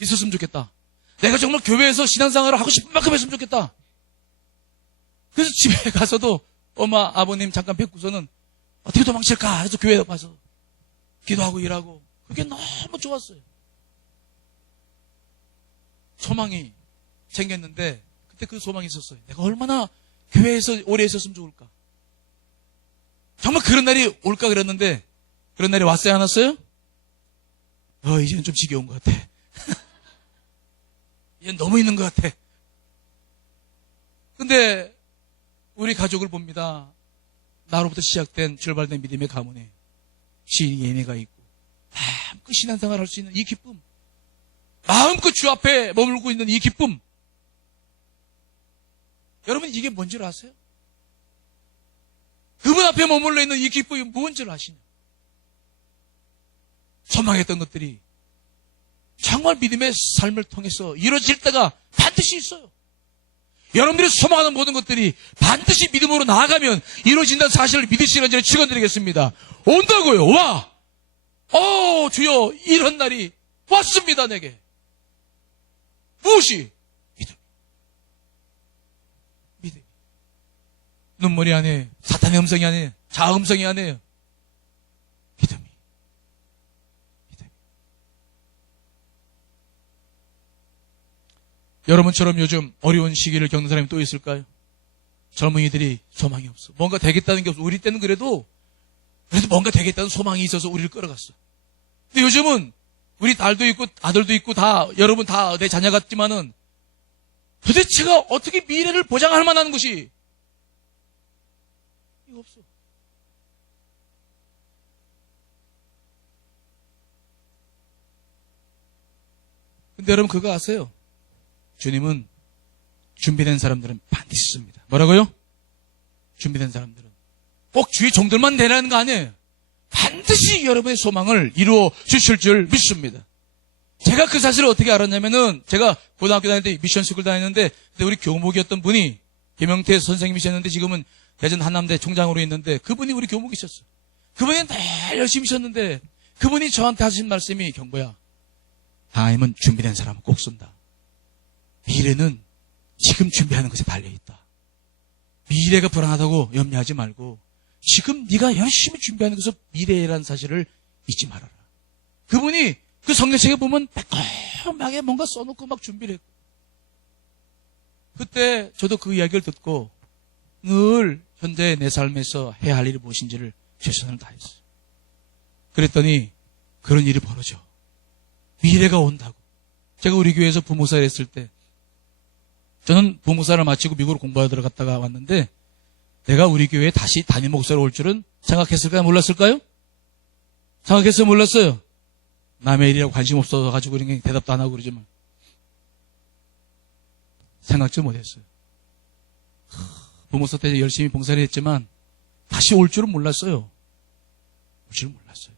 있었으면 좋겠다. 내가 정말 교회에서 신앙생활을 하고 싶은 만큼 했으면 좋겠다. 그래서 집에 가서도 엄마, 아버님 잠깐 뵙고서는 어떻게 도망칠까 해서 교회에 가서 기도하고 일하고 그게 너무 좋았어요. 소망이 생겼는데 그때 그 소망이 있었어요. 내가 얼마나 교회에서 오래 있었으면 좋을까. 정말 그런 날이 올까 그랬는데 그런 날이 왔어요, 안 왔어요? 이제는 좀 지겨운 것 같아. 이제는 너무 있는 것 같아. 근데 우리 가족을 봅니다. 나로부터 시작된 출발된 믿음의 가문에 시인이 예매가 있고 마음껏 신앙생활 할 수 있는 이 기쁨, 마음껏 주 앞에 머물고 있는 이 기쁨, 여러분 이게 뭔지 아세요? 그분 앞에 머물러 있는 이 기쁨이 뭔지 아시냐? 소망했던 것들이 정말 믿음의 삶을 통해서 이루어질 때가 반드시 있어요. 여러분들이 소망하는 모든 것들이 반드시 믿음으로 나아가면 이루어진다는 사실을 믿으시는 저를 축원드리겠습니다. 온다고요. 와! 주여, 이런 날이 왔습니다, 내게. 무엇이? 믿음. 믿음. 눈물이 아니에요. 사탄의 음성이 아니에요. 자음성이 아니에요. 믿음이. 믿음. 여러분처럼 요즘 어려운 시기를 겪는 사람이 또 있을까요? 젊은이들이 소망이 없어. 뭔가 되겠다는 게 없어. 우리 때는 그래도 뭔가 되겠다는 소망이 있어서 우리를 끌어갔어. 근데 요즘은 우리 딸도 있고 아들도 있고 다 여러분 다 내 자녀 같지만은 도대체가 어떻게 미래를 보장할 만한 것이 이거 없어. 근데 여러분 그거 아세요? 주님은 준비된 사람들은 반드시 씁니다. 뭐라고요? 준비된 사람들은. 꼭 주의 종들만 되라는 거 아니에요. 반드시 여러분의 소망을 이루어 주실 줄 믿습니다. 제가 그 사실을 어떻게 알았냐면은 제가 고등학교 다닐 때 미션 스쿨 다녔는데 그때 우리 교목이었던 분이 김영태 선생님이셨는데 지금은 대전 한남대 총장으로 있는데 그분이 우리 교목이셨어요. 그분이 늘 열심히셨는데 그분이 저한테 하신 말씀이 경보야. 하나님은 준비된 사람은 꼭 쏜다. 미래는 지금 준비하는 것에 달려있다. 미래가 불안하다고 염려하지 말고 지금 네가 열심히 준비하는 것은 미래라는 사실을 잊지 말아라. 그분이 그 성경책에 보면 매콤하게 뭔가 써놓고 막 준비를 했고 그때 저도 그 이야기를 듣고 늘 현재 내 삶에서 해야 할 일이 무엇인지를 최선을 다했어요. 그랬더니 그런 일이 벌어져. 미래가 온다고. 제가 우리 교회에서 부모사를 했을 때 저는 부모사를 마치고 미국으로 공부하러 들어갔다가 왔는데 내가 우리 교회에 다시 담임 목사로 올 줄은 생각했을까요? 몰랐을까요? 생각했어요? 몰랐어요? 남의 일이라고 관심 없어서 가지고 그런 게 대답도 안 하고 그러지만 생각지 못했어요. 부모사 때 열심히 봉사를 했지만 다시 올 줄은 몰랐어요. 올 줄은 몰랐어요.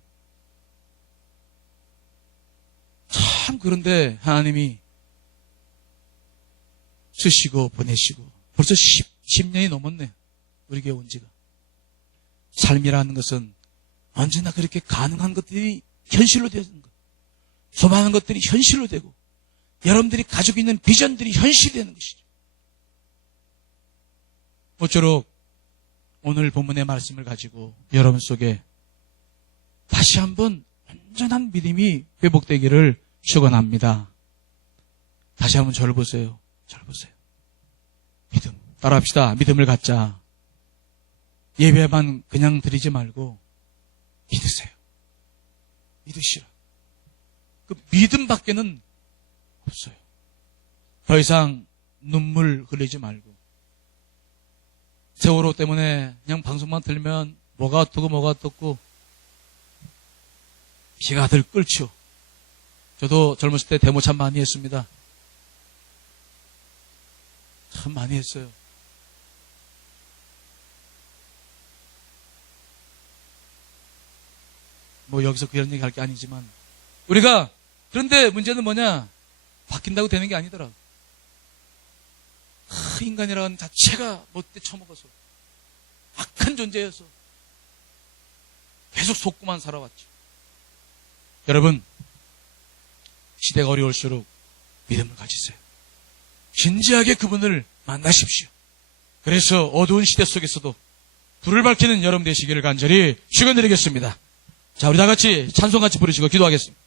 참 그런데 하나님이 쓰시고 보내시고 벌써 10년이 넘었네. 우리 교회 온 지가. 삶이라는 것은 언제나 그렇게 가능한 것들이 현실로 되는 것. 소망하는 것들이 현실로 되고 여러분들이 가지고 있는 비전들이 현실이 되는 것이죠. 모쪼록 오늘 본문의 말씀을 가지고 여러분 속에 다시 한번 온전한 믿음이 회복되기를 축원합니다. 다시 한번 저를 보세요. 저를 보세요. 믿음. 따라합시다. 믿음을 갖자. 예배만 그냥 드리지 말고 믿으세요. 믿으시라. 그 믿음밖에는 없어요. 더 이상 눈물 흘리지 말고 세월호 때문에 그냥 방송만 들면 뭐가 어떻고 뭐가 어떻고 피가 들 끓죠. 저도 젊었을 때 데모 참 많이 했습니다. 참 많이 했어요. 뭐 여기서 그런 얘기 할 게 아니지만 우리가 그런데 문제는 뭐냐? 바뀐다고 되는 게 아니더라. 인간이라는 자체가 못돼 처먹어서 악한 존재여서 계속 속고만 살아왔죠. 여러분 시대가 어려울수록 믿음을 가지세요. 진지하게 그분을 만나십시오. 그래서 어두운 시대 속에서도 불을 밝히는 여러분 되시기를 간절히 축원드리겠습니다. 자, 우리 다 같이 찬송 같이 부르시고 기도하겠습니다.